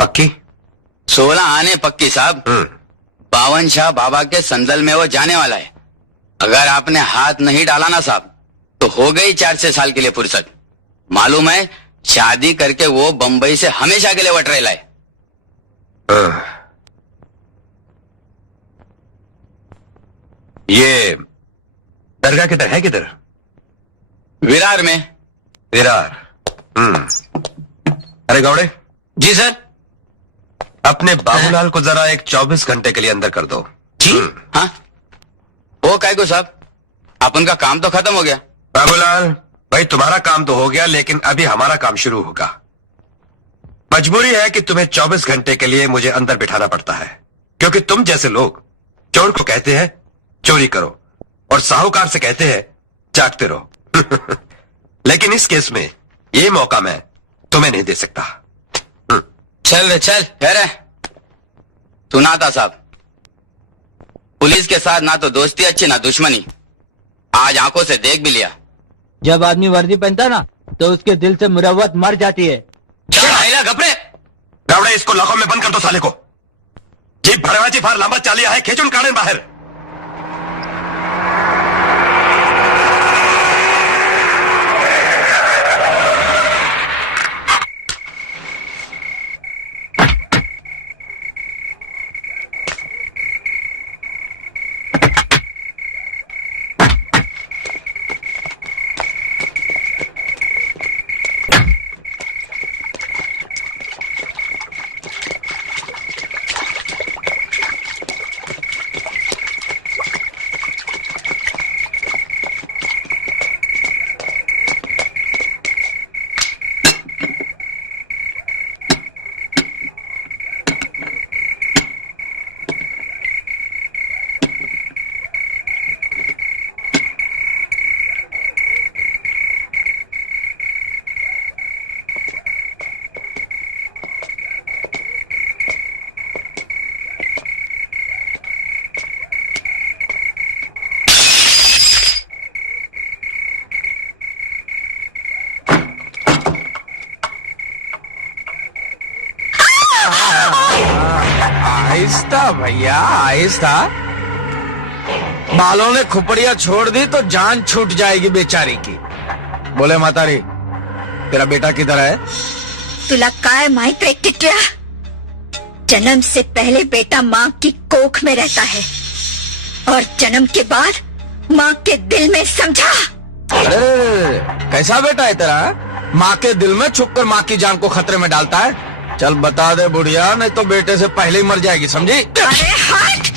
पक्की? 16 आने पक्की साहब। 52 शाह बाबा के संदल में वो जाने वाला है। अगर आपने हाथ नहीं डाला ना साहब तो हो गई 4-6 साल के लिए फुर्सत। मालूम है, शादी करके वो बंबई से हमेशा के लिए वट लाए। ये दरगाह किधर है? किधर? विरार में। विरार। अरे गौड़े। जी सर। अपने बाबूलाल को जरा एक 24 घंटे के लिए अंदर कर दो। जी हाँ। वो काय को साहब, अपन का काम तो खत्म हो गया। बाबूलाल भाई, तुम्हारा काम तो हो गया, लेकिन अभी हमारा काम शुरू होगा। मजबूरी है कि तुम्हें 24 घंटे के लिए मुझे अंदर बिठाना पड़ता है, क्योंकि तुम जैसे लोग चोर को कहते हैं चोरी करो और साहूकार से कहते हैं जागते रहो। लेकिन इस केस में ये मौका मैं तुम्हें नहीं दे सकता। चल रे चल। अरे सुना था साहब, पुलिस के साथ ना तो दोस्ती अच्छी ना दुश्मनी। आज आंखों से देख भी लिया। जब आदमी वर्दी पहनता ना तो उसके दिल से मुरव्वत मर जाती है। घपड़े गावड़े, इसको लाखों में बंद कर दो साले को। जीप भरवाची फार लांबा चालिया है, खेचून काढेन बाहेर। आहिस्ता भैया आहिस्ता। बालों ने खुपड़िया छोड़ दी तो जान छूट जाएगी बेचारी की। बोले मातारी, तेरा बेटा किधर है? तुला काय माहित रे टिटव्या, जन्म से पहले बेटा माँ की कोख में रहता है और जन्म के बाद माँ के दिल में, समझा? अरे कैसा बेटा है तेरा? माँ के दिल में छुपकर माँ की जान को खतरे में डालता है। चल बता दे बुढ़िया, नहीं तो बेटे से पहले ही मर जाएगी, समझी? अरे हट!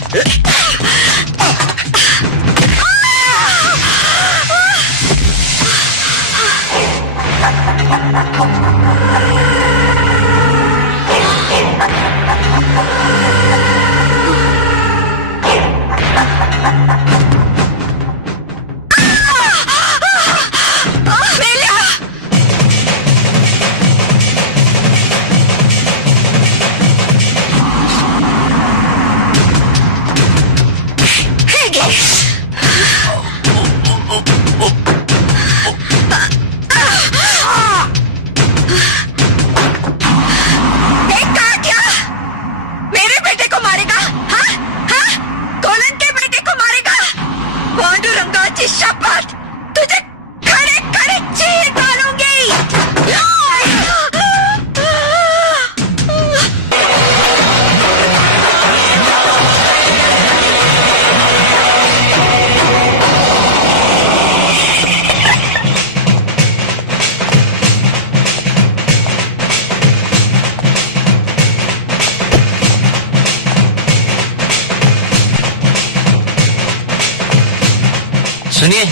सुनिए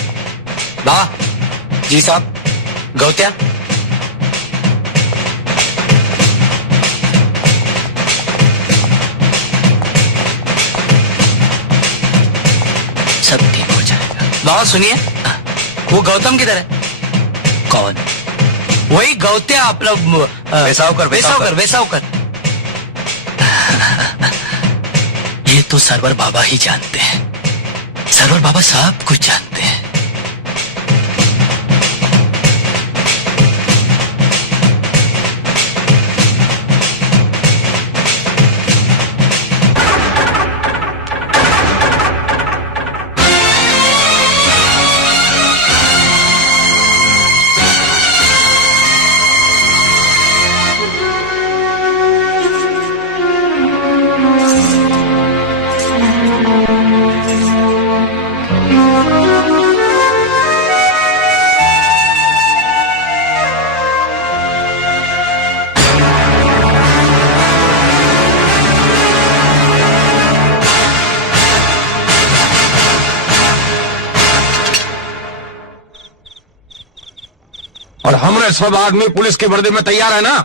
बाबा। जी साहब। गौत्या, सब ठीक हो जाएगा। बाबा सुनिए, वो गौतम किधर है? कौन? वही गौत्या, अपना वेसावकर। वेसावकर। ये तो सरवर बाबा ही जानते हैं। सरवर बाबा सब कुछ जानते हैं। और हमने सब आदमी पुलिस की वर्दी में तैयार है ना?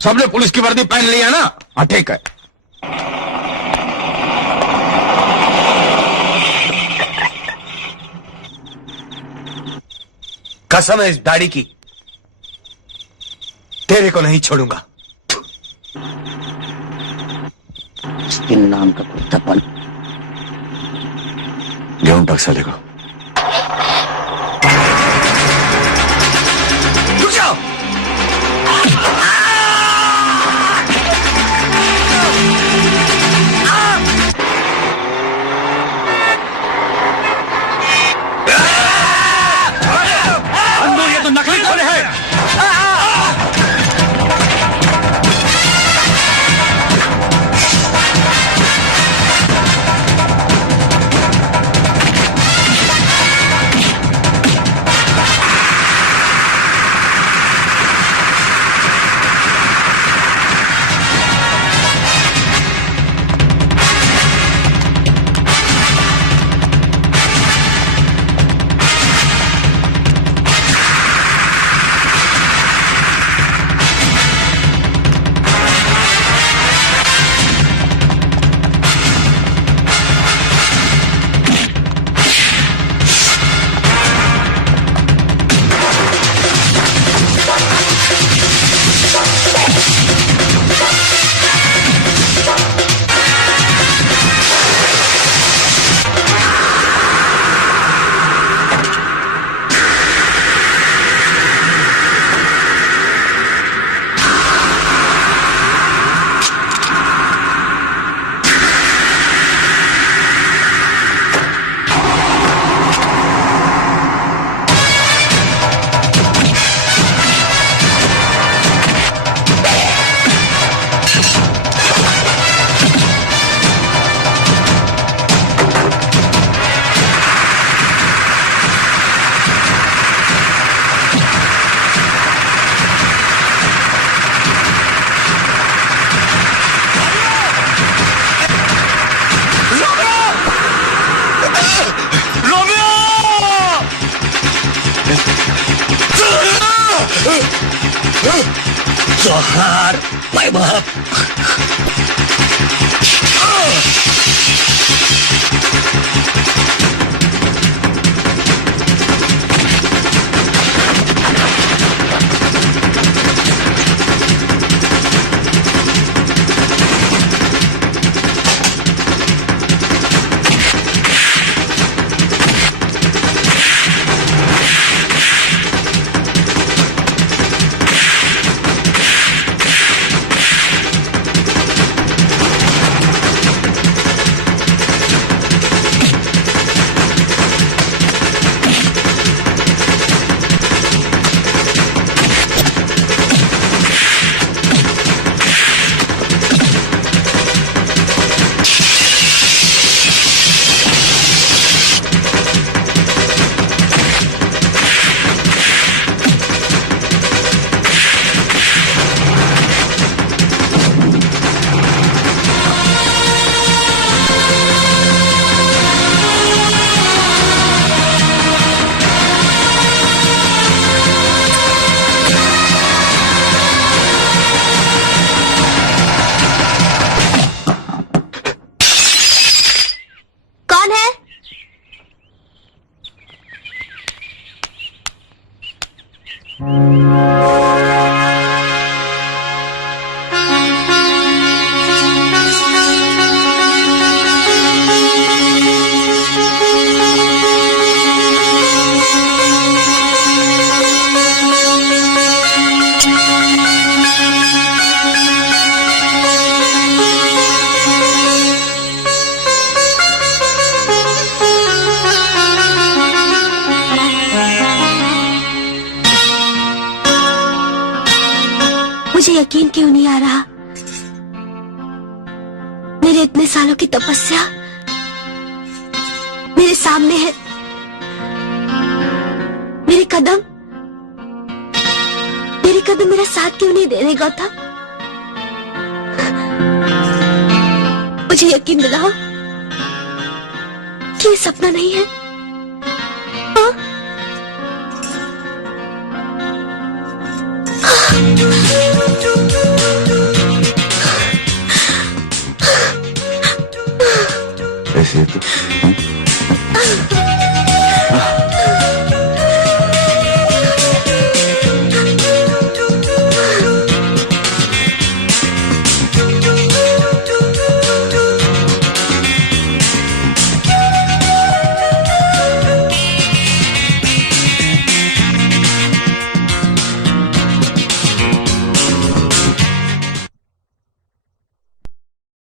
सबने पुलिस की वर्दी पहन ली है ना? हाँ ठीक है। कसम है इस दाढ़ी की, तेरे को नहीं छोड़ूंगा। इन नाम का कुत्ता पल घेऊन टाक साले को। रुक जाओ। अंदर ये तो नकली घोड़े हैं। जोहार माय बाप। कौन है? मुझे यकीन क्यों नहीं आ रहा? मेरे इतने सालों की तपस्या मेरे सामने है। मेरे कदम मेरा साथ क्यों नहीं दे रहे गौतम? मुझे यकीन दिलाओ कि ये सपना नहीं है। हाँ? ऐसे तो